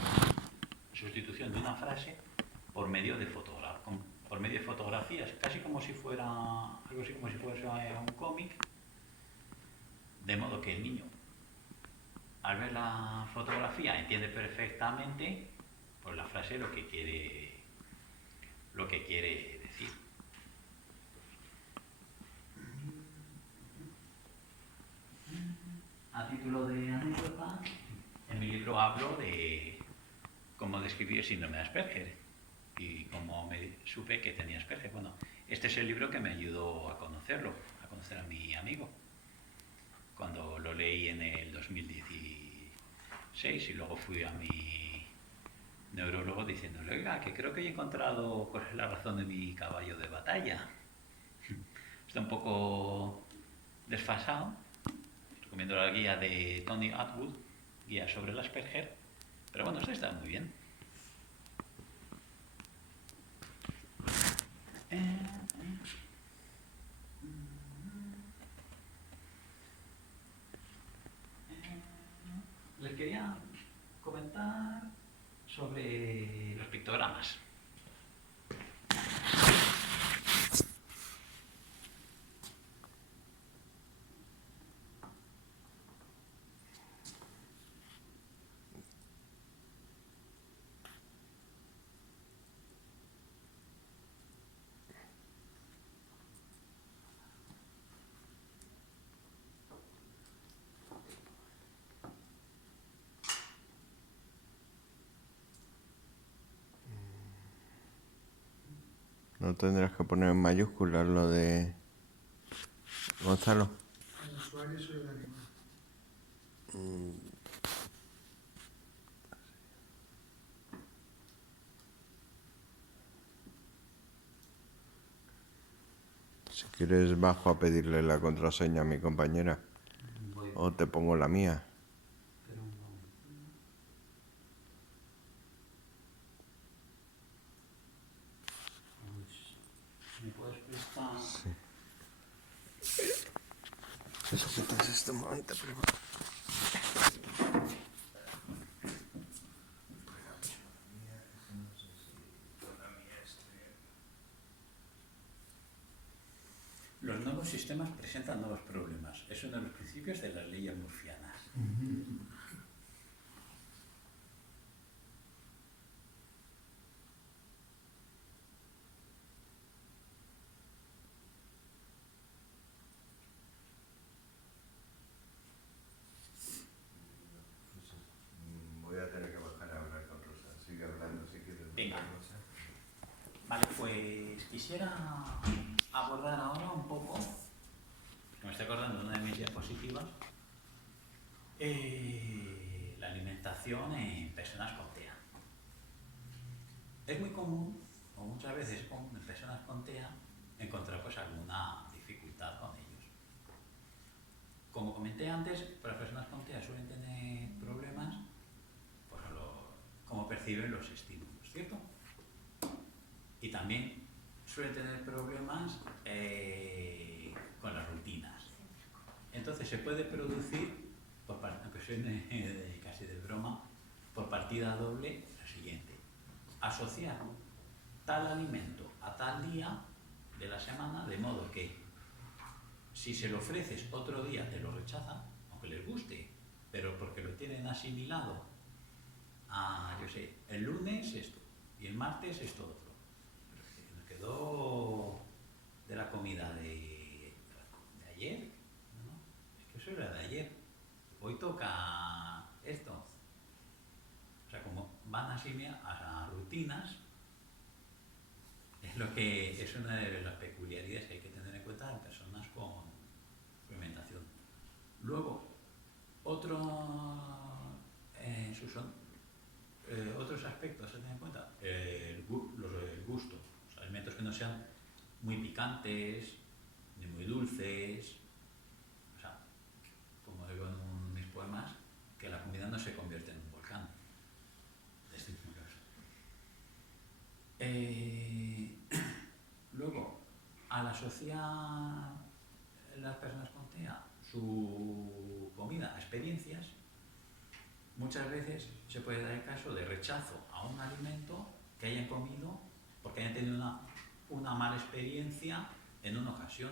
sustitución de una frase por medio de fotografías, casi como si fuera algo así como si fuese un cómic, de modo que el niño, al ver la fotografía, entiende perfectamente pues la frase lo que quiere decir. A título de anécdota, en mi libro hablo de cómo describir el síndrome de Asperger y cómo me supe que tenía Asperger. Bueno, este es el libro que me ayudó a conocer a mi amigo, cuando lo leí en el 2016 y luego fui a mi neurólogo diciéndole, oiga, que creo que he encontrado cuál es la razón de mi caballo de batalla. Está un poco desfasado. Recomiendo la guía de Tony Atwood, guía sobre el Asperger, pero bueno, esto está muy bien. Les quería comentar sobre los pictogramas. No tendrás que poner en mayúsculas lo de Gonzalo. El usuario soy el animal. Si quieres bajo a pedirle la contraseña a mi compañera. O te pongo la mía. ¿Me puedes prestar? Sí. Eso que estás este momento, primo. Los nuevos sistemas presentan nuevos problemas. Es uno de los principios de las leyes murcianas. Voy a tener que bajar a hablar con Rosa. Sigue hablando si quieres. Venga. Vale, pues quisiera abordar ahora un poco, que me estoy acordando de una de mis diapositivas, la alimentación en personas con TEA. Es muy común, o muchas veces es común en personas con TEA, encontrar pues alguna dificultad con ellos. Como comenté antes, pues las personas con TEA suelen tener problemas, por cómo perciben los estímulos, ¿cierto? Y también suelen tener problemas con las rutinas. Entonces se puede producir, aunque suene casi de broma, por partida doble, lo siguiente: asociar tal alimento a tal día de la semana, de modo que si se lo ofreces otro día te lo rechazan, aunque les guste, pero porque lo tienen asimilado a, yo sé, el lunes esto y el martes esto otro. Pero es que nos quedó de la comida de ayer, ¿no? Es que eso era de ayer. Hoy toca esto. O sea, como van asimilados a rutinas, es una de las peculiaridades que hay que tener en cuenta en personas con alimentación. Luego, otros aspectos a tener en cuenta, el gusto, o sea, alimentos que no sean muy picantes, ni muy dulces, o sea, como digo en mis poemas, que la comida no se convierte en un volcán. Luego, al asociar las personas con TEA su comida a experiencias, muchas veces se puede dar el caso de rechazo a un alimento que hayan comido porque hayan tenido una mala experiencia en una ocasión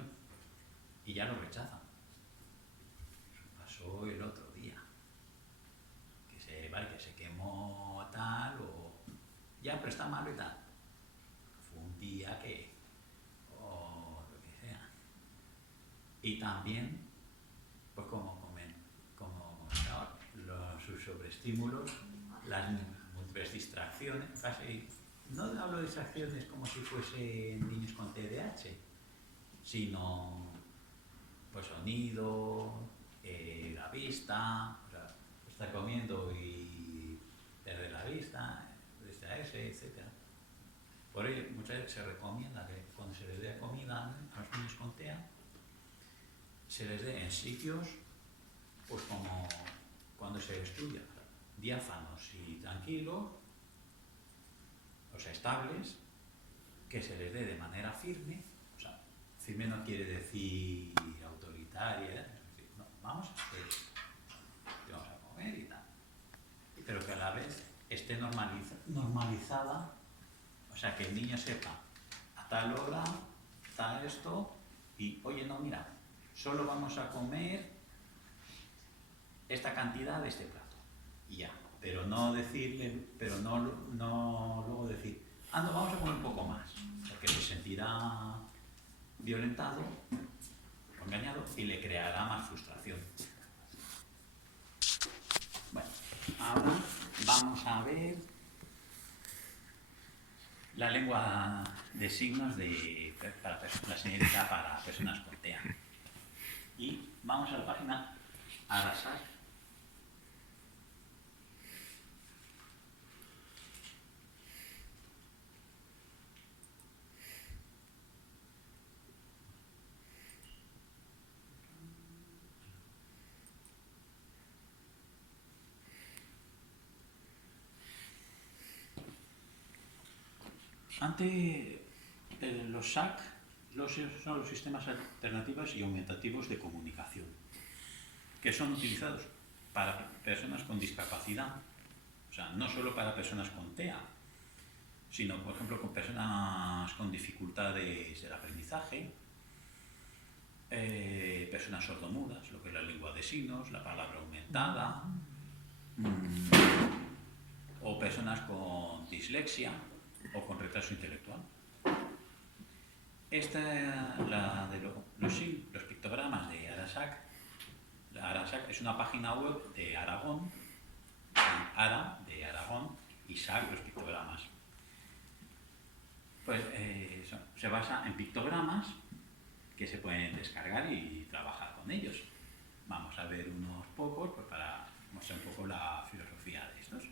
y ya lo rechazan. Eso pasó el otro día, que se quemó tal o ya, pero está malo y tal. Fue un día o lo que sea. Y también, pues como comentaba, sus sobreestímulos, las múltiples distracciones, casi, no hablo de distracciones como si fuesen niños con TDAH, sino pues sonido, la vista, o sea, estar comiendo y perder la vista, distraerse, etc. Por ello, muchas veces se recomienda que cuando se les dé comida a los niños con TEA, se les dé en sitios, pues como cuando se estudia, diáfanos y tranquilos, o sea, estables, que se les dé de manera firme. O sea, firme no quiere decir autoritaria, es decir, no, vamos a comer y tal, pero que a la vez esté normalizada, o sea, que el niño sepa a tal hora, tal esto, y oye, no, mira, solo vamos a comer esta cantidad de este plato, y ya, pero no decirle, pero no luego decir, no, vamos a comer un poco más, porque se sentirá violentado o engañado y le creará más frustración. Bueno, ahora vamos a ver la lengua de signos la señalidad para personas con TEA. Y vamos a la página Arasak. Ante los SAC, son los sistemas alternativos y aumentativos de comunicación, que son utilizados para personas con discapacidad, o sea, no solo para personas con TEA, sino, por ejemplo, con personas con dificultades del aprendizaje, personas sordomudas, lo que es la lengua de signos, la palabra aumentada, o personas con dislexia o con retraso intelectual. Esta, la de los pictogramas de Arasak. Arasak es una página web de Aragón, Ara de Aragón y SAC, los pictogramas. Pues se basa en pictogramas que se pueden descargar y trabajar con ellos. Vamos a ver unos pocos pues, para mostrar un poco la filosofía de estos.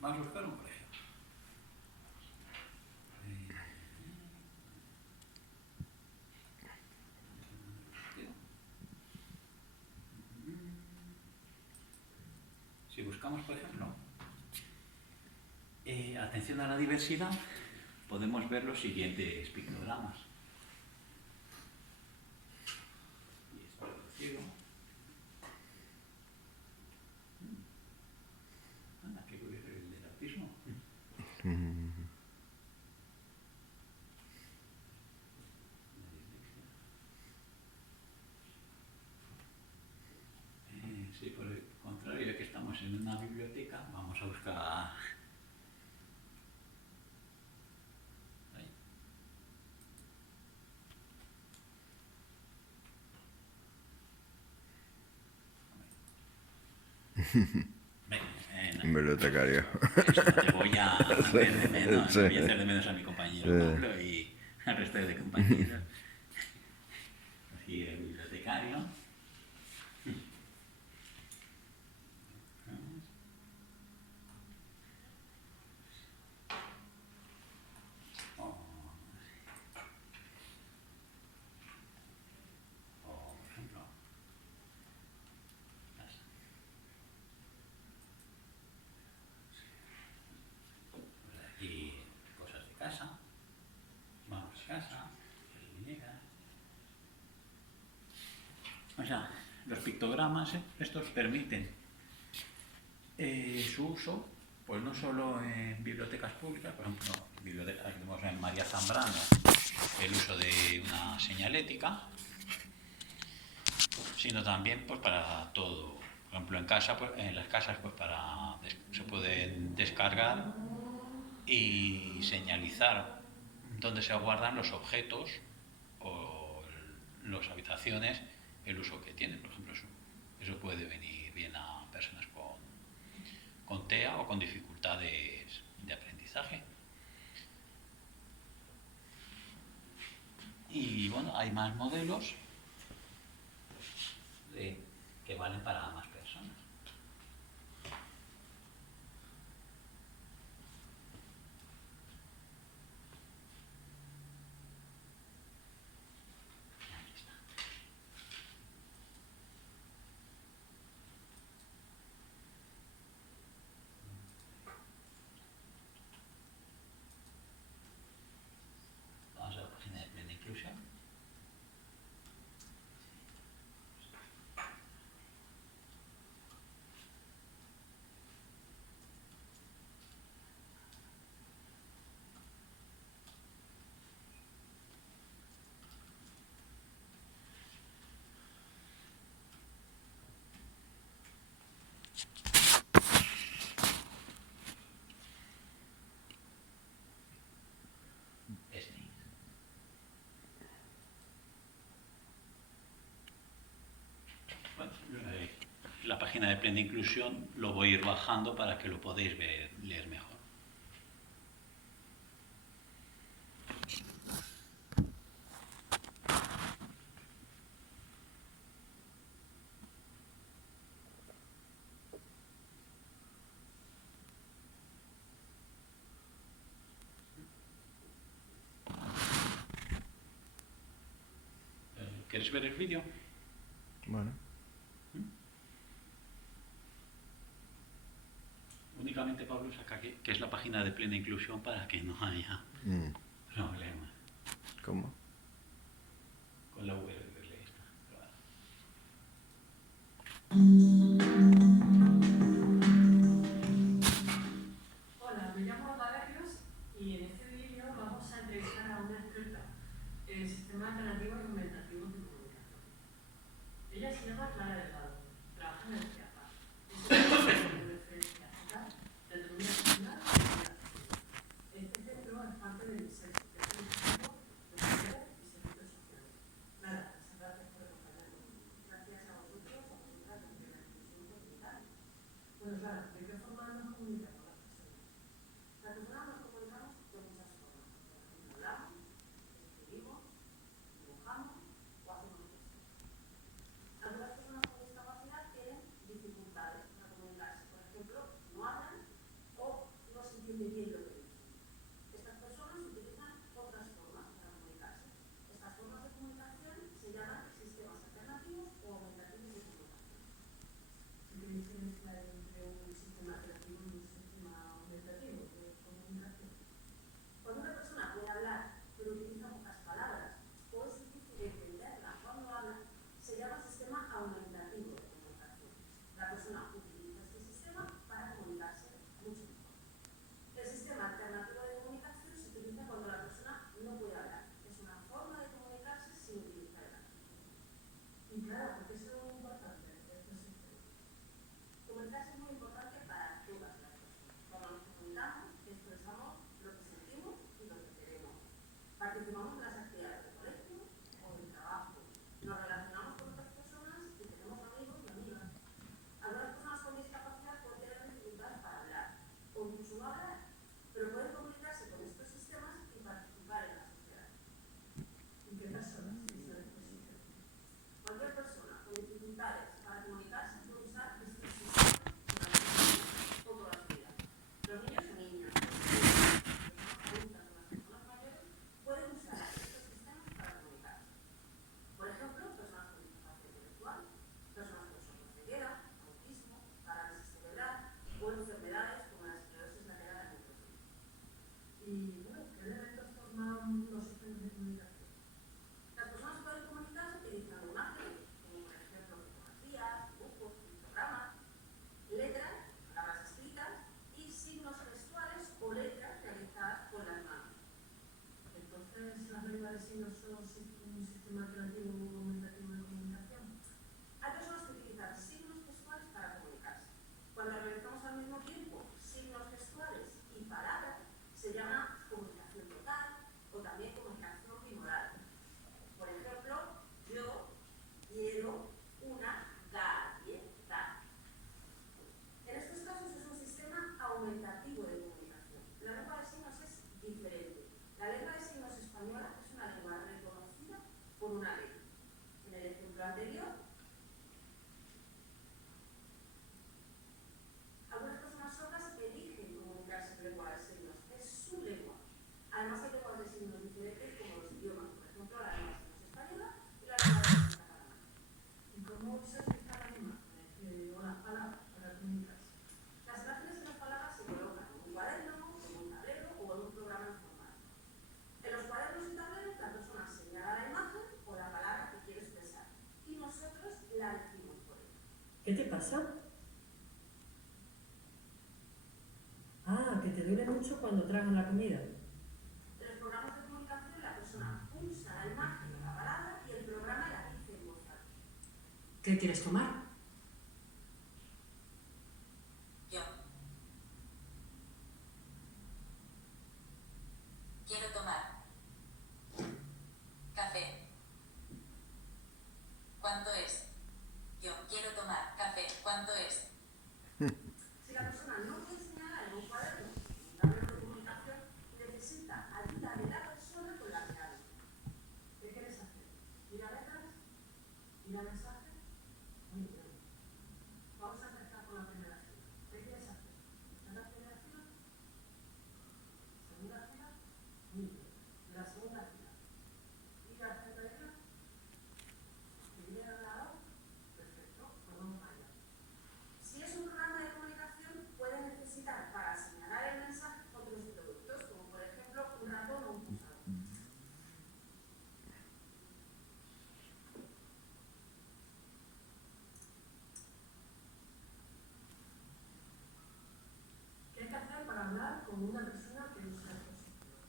Vamos a buscar un colegio. buscamos, por ejemplo, atención a la diversidad, podemos ver los siguientes pictogramas. Y esto lo ciego. Anda, qué curioso el del autismo. Sí, por el contrario, ya que estamos en una biblioteca, vamos a buscar... Ahí. Un bibliotecario. Eso no te voy a hacer de menos, Sí. voy a hacer de menos a mi compañero Sí. Pablo y al resto de compañeros. Así, el bibliotecario. O, por ejemplo, aquí cosas de casa. Vamos a casa, Villegas. O sea, los pictogramas, estos permiten su uso, pues no solo en bibliotecas públicas, por ejemplo, bibliotecas que tenemos en María Zambrano, el uso de una señalética, sino también pues para todo. Por ejemplo, en casa, pues, en las casas pues se pueden descargar y señalizar dónde se guardan los objetos o las habitaciones, el uso que tienen. Por ejemplo, eso puede venir bien a personas con TEA o con dificultades de aprendizaje. Y bueno, hay más modelos que valen para más personas. Aquí está. Vamos a la página de Plena Inclusión. Bueno, la página de Plena Inclusión lo voy a ir bajando para que lo podáis leer mejor. ¿Quieres ver el vídeo? Bueno. Únicamente Pablo saca aquí, que es la página de Plena Inclusión para que no haya problema. ¿Cómo? Con la URL esta. Hola, me llamo Valerios y en este vídeo vamos a entrevistar a una experta en sistemas alternativos y aumentativos de comunicación. Ella se llama Clara Delgado, trabaja en el CIAPA. Es un centro de referencia estatal de autonomía nacional y de Este centro es parte del ISEC, que es el Instituto de Mujeres y Servicios Sociales. Clara, anterior. Algunas personas sordas eligen comunicarse en lengua de signos, es su lengua. Además hay lenguas de signos diferentes como los idiomas, por ejemplo la lengua de signos española y la lengua de signos catalana. ¿Y cómo se utiliza la imagen o las palabras para comunicarse? Las imágenes y las palabras se colocan en un cuaderno, en un tablero o en un programa informático. En los cuadernos y tableros la persona señala la imagen o la palabra que quiere expresar y nosotros la decimos por ella. ¿Qué te pasa? Ah, que te duele mucho cuando tragan la comida. En los programas de comunicación la persona pulsa la imagen o la palabra y el programa la dice en voz alta. ¿Qué quieres tomar? Yo. Quiero tomar. Café. ¿Cuánto es? Yo quiero tomar café. ¿Cuánto es? Si la persona no puede señalar en un cuaderno, en un tablero de comunicación, necesita ayuda de la persona con la que habla. ¿Qué quieres hacer? ¿Ir a letras? ¿Ir a mensajes? Muy bien. Vamos a empezar con la primera fila. ¿Qué quieres hacer? ¿En la primera fila? ¿Segunda fila? Muy bien. ¿En la segunda fila? ¿Ir a hacer la letra? ¿Ir al lado? Perfecto. Pues vamos allá. Si es un programa de comunicación, puede necesitar para señalar el mensaje otros productos, como por ejemplo un ratón o un pulsador. ¿Qué hay que hacer para hablar con una persona que usa el dispositivo?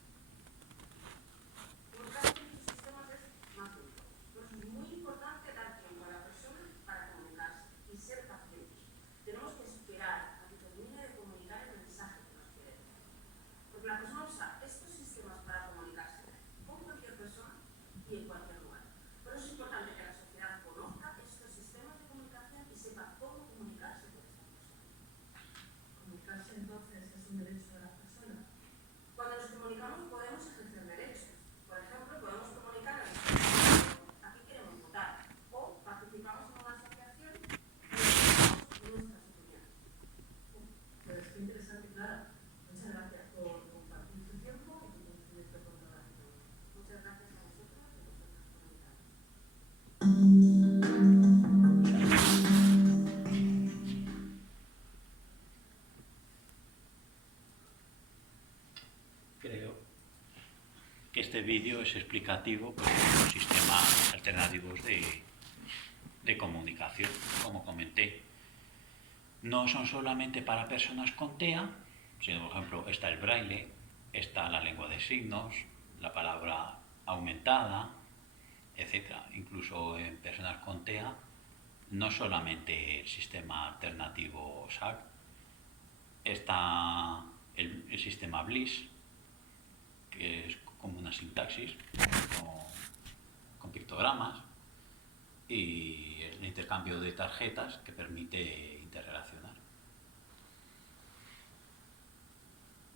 Comunicarse en estos sistemas es más lento. Por eso es muy importante dar tiempo a la persona para comunicarse y ser pacientes. Tenemos que esperar a que termine de comunicar el mensaje que nos quiere decir. Porque la persona usa estos sistemas para comunicarse con cualquier persona y en cualquier lugar. Por eso es importante que la sociedad conozca estos sistemas de comunicación y sepa cómo comunicarse con esta persona. Comunicarse entonces es un derecho de las personas. Cuando nos comunicamos podemos ejercer derechos. Por ejemplo, podemos comunicarnos a qué queremos votar o participamos en una asociación y decimos nuestras opiniones. Pues qué interesante, Clara. Muchas gracias por compartir tu tiempo y tu conocimiento con todas y todos. Muchas gracias a vosotros y a vosotras por invitarme. Creo que este vídeo es explicativo pues, de los sistemas alternativos de comunicación, como comenté. No son solamente para personas con TEA, sino, por ejemplo, está el braille, está la lengua de signos, la palabra aumentada, etc. Incluso en personas con TEA, no solamente el sistema alternativo SAC, está el sistema BLIS, que es como una sintaxis con pictogramas, y el intercambio de tarjetas que permite interrelacionar.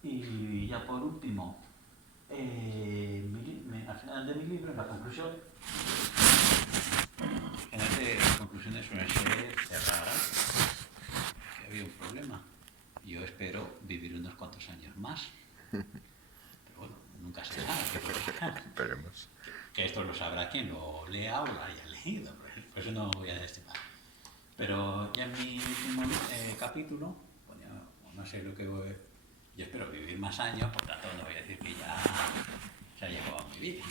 Y ya por último, al final de mi libro, en la conclusión, generalmente las conclusiones suelen ser raras, que había un problema. Yo espero vivir unos cuantos años más, pero bueno, nunca se sabe. Esperemos. Que esto lo sabrá quien lo lea o lo haya leído, por eso no voy a desestimar. Pero ya en mi último capítulo, bueno, no sé lo que voy, yo espero vivir más años, por tanto no voy a decir que ya se ha llegado a mi vida.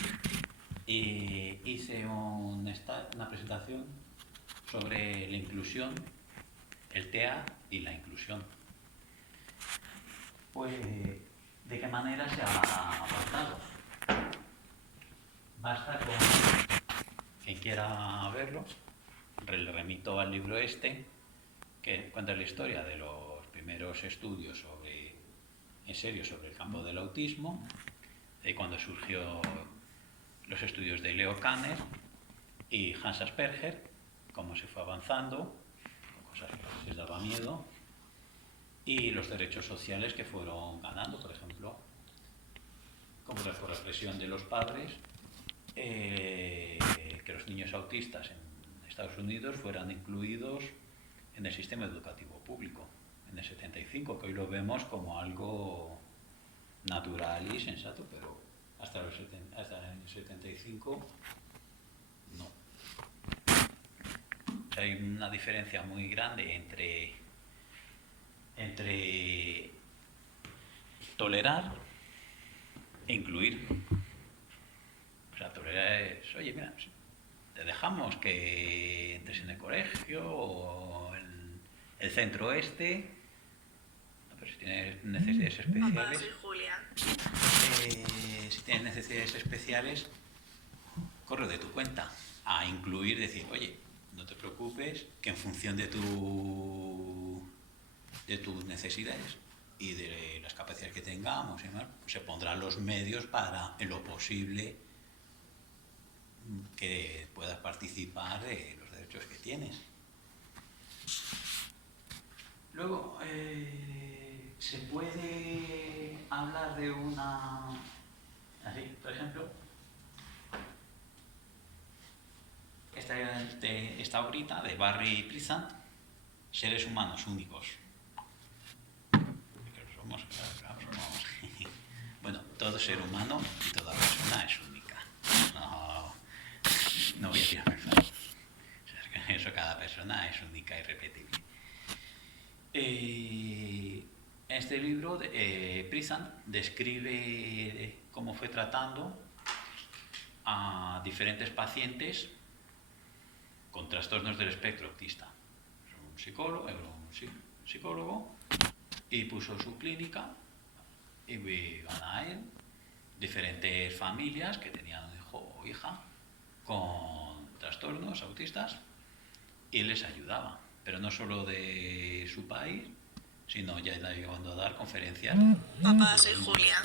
Y hice una presentación sobre la inclusión, el TEA y la inclusión. Pues, ¿de qué manera se ha avanzado? Basta con quien quiera verlo, le remito al libro este, que cuenta la historia de los primeros estudios en serio sobre el campo del autismo, de cuando surgió los estudios de Leo Kanner y Hans Asperger, cómo se fue avanzando, cosas que les daba miedo, y los derechos sociales que fueron ganando, por ejemplo, como la represión de los padres, que los niños autistas en Estados Unidos fueran incluidos en el sistema educativo público, en el 75, que hoy lo vemos como algo natural y sensato, pero hasta el 75 no. O sea, hay una diferencia muy grande entre tolerar e incluir. O sea, tolerar es, oye, mira, te dejamos que entres en el colegio o en el centro oeste, pero si tienes necesidades especiales... Papá, soy Julia. Si tienes necesidades especiales, corre de tu cuenta. A incluir, decir, oye, no te preocupes, que en función de tus necesidades y de las capacidades que tengamos y demás, se pondrán los medios para, en lo posible, que puedas participar de los derechos que tienes. Luego, se puede hablar de una... Así, por ejemplo, esta obrita de Barry Prizant, Seres humanos únicos. Bueno, todo ser humano y toda persona es única. No voy a tirarme el faro. Eso, cada persona es única y repetible. Este libro, Prizant describe cómo fue tratando a diferentes pacientes con trastornos del espectro autista. Era un psicólogo y puso su clínica y iban a él diferentes familias que tenían un hijo o hija con trastornos autistas y les ayudaba, pero no solo de su país, sino ya llegando a dar conferencias. Papá, soy Julia.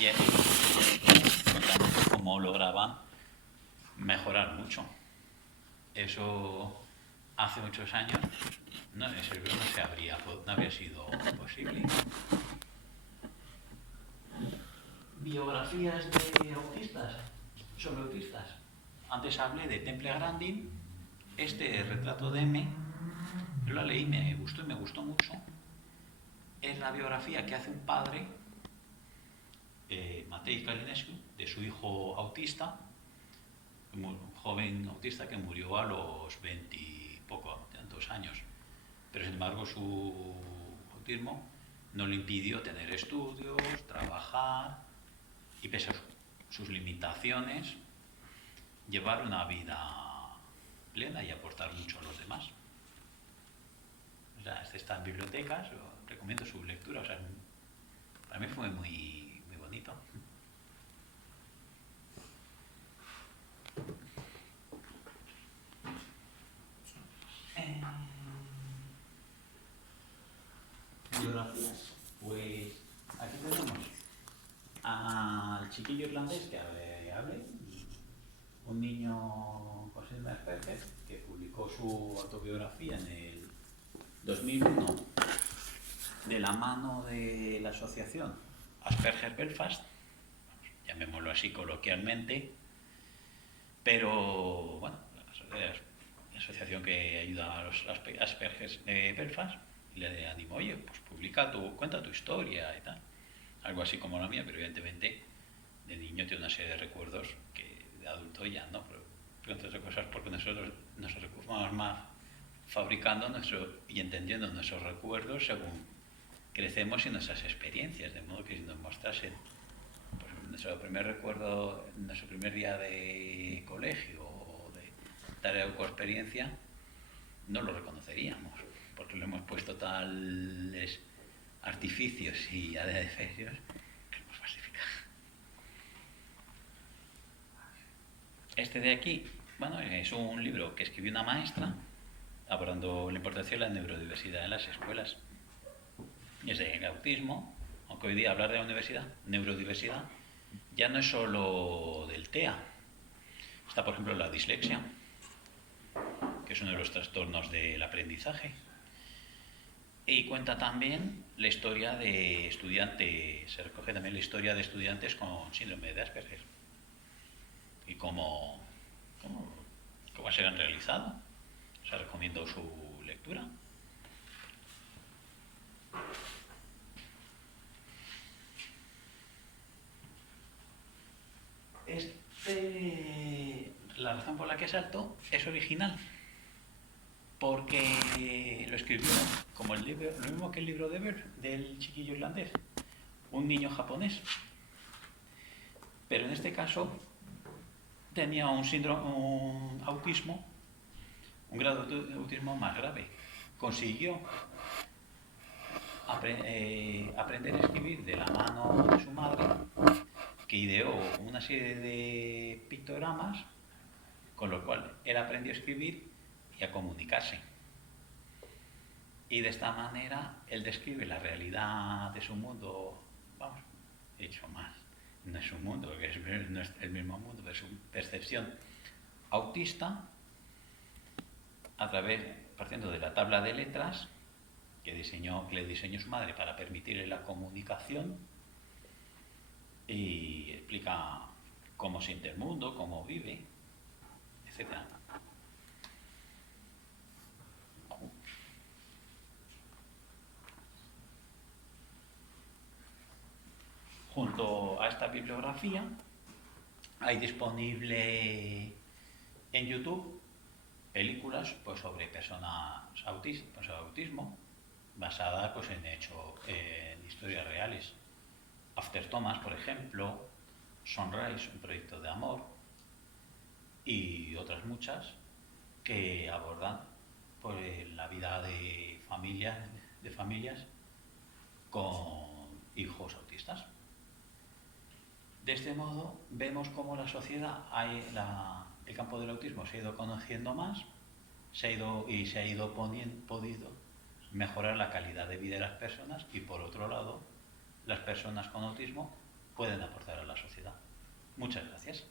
Y cómo lograban mejorar mucho. Eso hace muchos años no habría sido posible. Biografías de autistas, sobre autistas. Antes hablé de Temple Grandin. Este retrato de M, yo la leí, me gustó mucho. Es la biografía que hace un padre, Matei Kalinescu, de su hijo autista, un joven autista que murió a los 20 y tantos años. Pero sin embargo su autismo no le impidió tener estudios, trabajar y pese a sus limitaciones, llevar una vida plena y aportar mucho a los demás. O sea, este está en bibliotecas, recomiendo su lectura, o sea, para mí fue muy, muy bonito. Biografías. Pues aquí tenemos al chiquillo irlandés que hablé, un niño con síndrome de Asperger que publicó su autobiografía en el 2001 de la mano de la asociación Asperger Belfast, llamémoslo así coloquialmente, pero bueno, la asociación que ayuda a los Asperger de Belfast, y le animó, oye, pues cuenta tu historia y tal, algo así como la mía, pero evidentemente de niño tiene una serie de recuerdos que de adulto ya no, pero entre otras cosas porque nosotros nos vamos más fabricando y entendiendo nuestros recuerdos según crecemos y nuestras experiencias, de modo que si nos mostrasen pues, nuestro primer recuerdo, nuestro primer día de colegio o de tarea o experiencia, no lo reconoceríamos, porque le hemos puesto tales artificios y adefesios que lo hemos falsificado. Este de aquí, bueno, es un libro que escribió una maestra abordando la importancia de la neurodiversidad en las escuelas. Es del autismo, aunque hoy día hablar de la neurodiversidad, ya no es solo del TEA. Está, por ejemplo, la dislexia, que es uno de los trastornos del aprendizaje. Y cuenta también la historia de estudiantes, se recoge también la historia de estudiantes con síndrome de Asperger. Y cómo cómo se han realizado. Os recomiendo su lectura. La razón por la que salto es original, porque lo escribió como el libro, lo mismo que el libro de Ver, del chiquillo irlandés, un niño japonés. Pero en este caso tenía un autismo, un grado de autismo más grave. Consiguió aprender a escribir de la mano de su madre, que ideó una serie de pictogramas, con lo cual él aprendió a escribir y a comunicarse. Y de esta manera él describe la realidad de su mundo, vamos, he dicho más, no es su mundo, porque no es el mismo mundo, pero su percepción autista, partiendo de la tabla de letras que le diseñó su madre para permitirle la comunicación, y explica cómo siente el mundo, cómo vive, etc. Junto a esta bibliografía hay disponible en YouTube películas pues, sobre personas autismo, basadas pues, en historias reales. After Thomas, por ejemplo, Sunrise, un proyecto de amor, y otras muchas que abordan pues, la vida de familias con hijos autistas. De este modo vemos cómo la sociedad, el campo del autismo se ha ido conociendo más, se ha ido podido mejorar la calidad de vida de las personas, y por otro lado, las personas con autismo pueden aportar a la sociedad. Muchas gracias.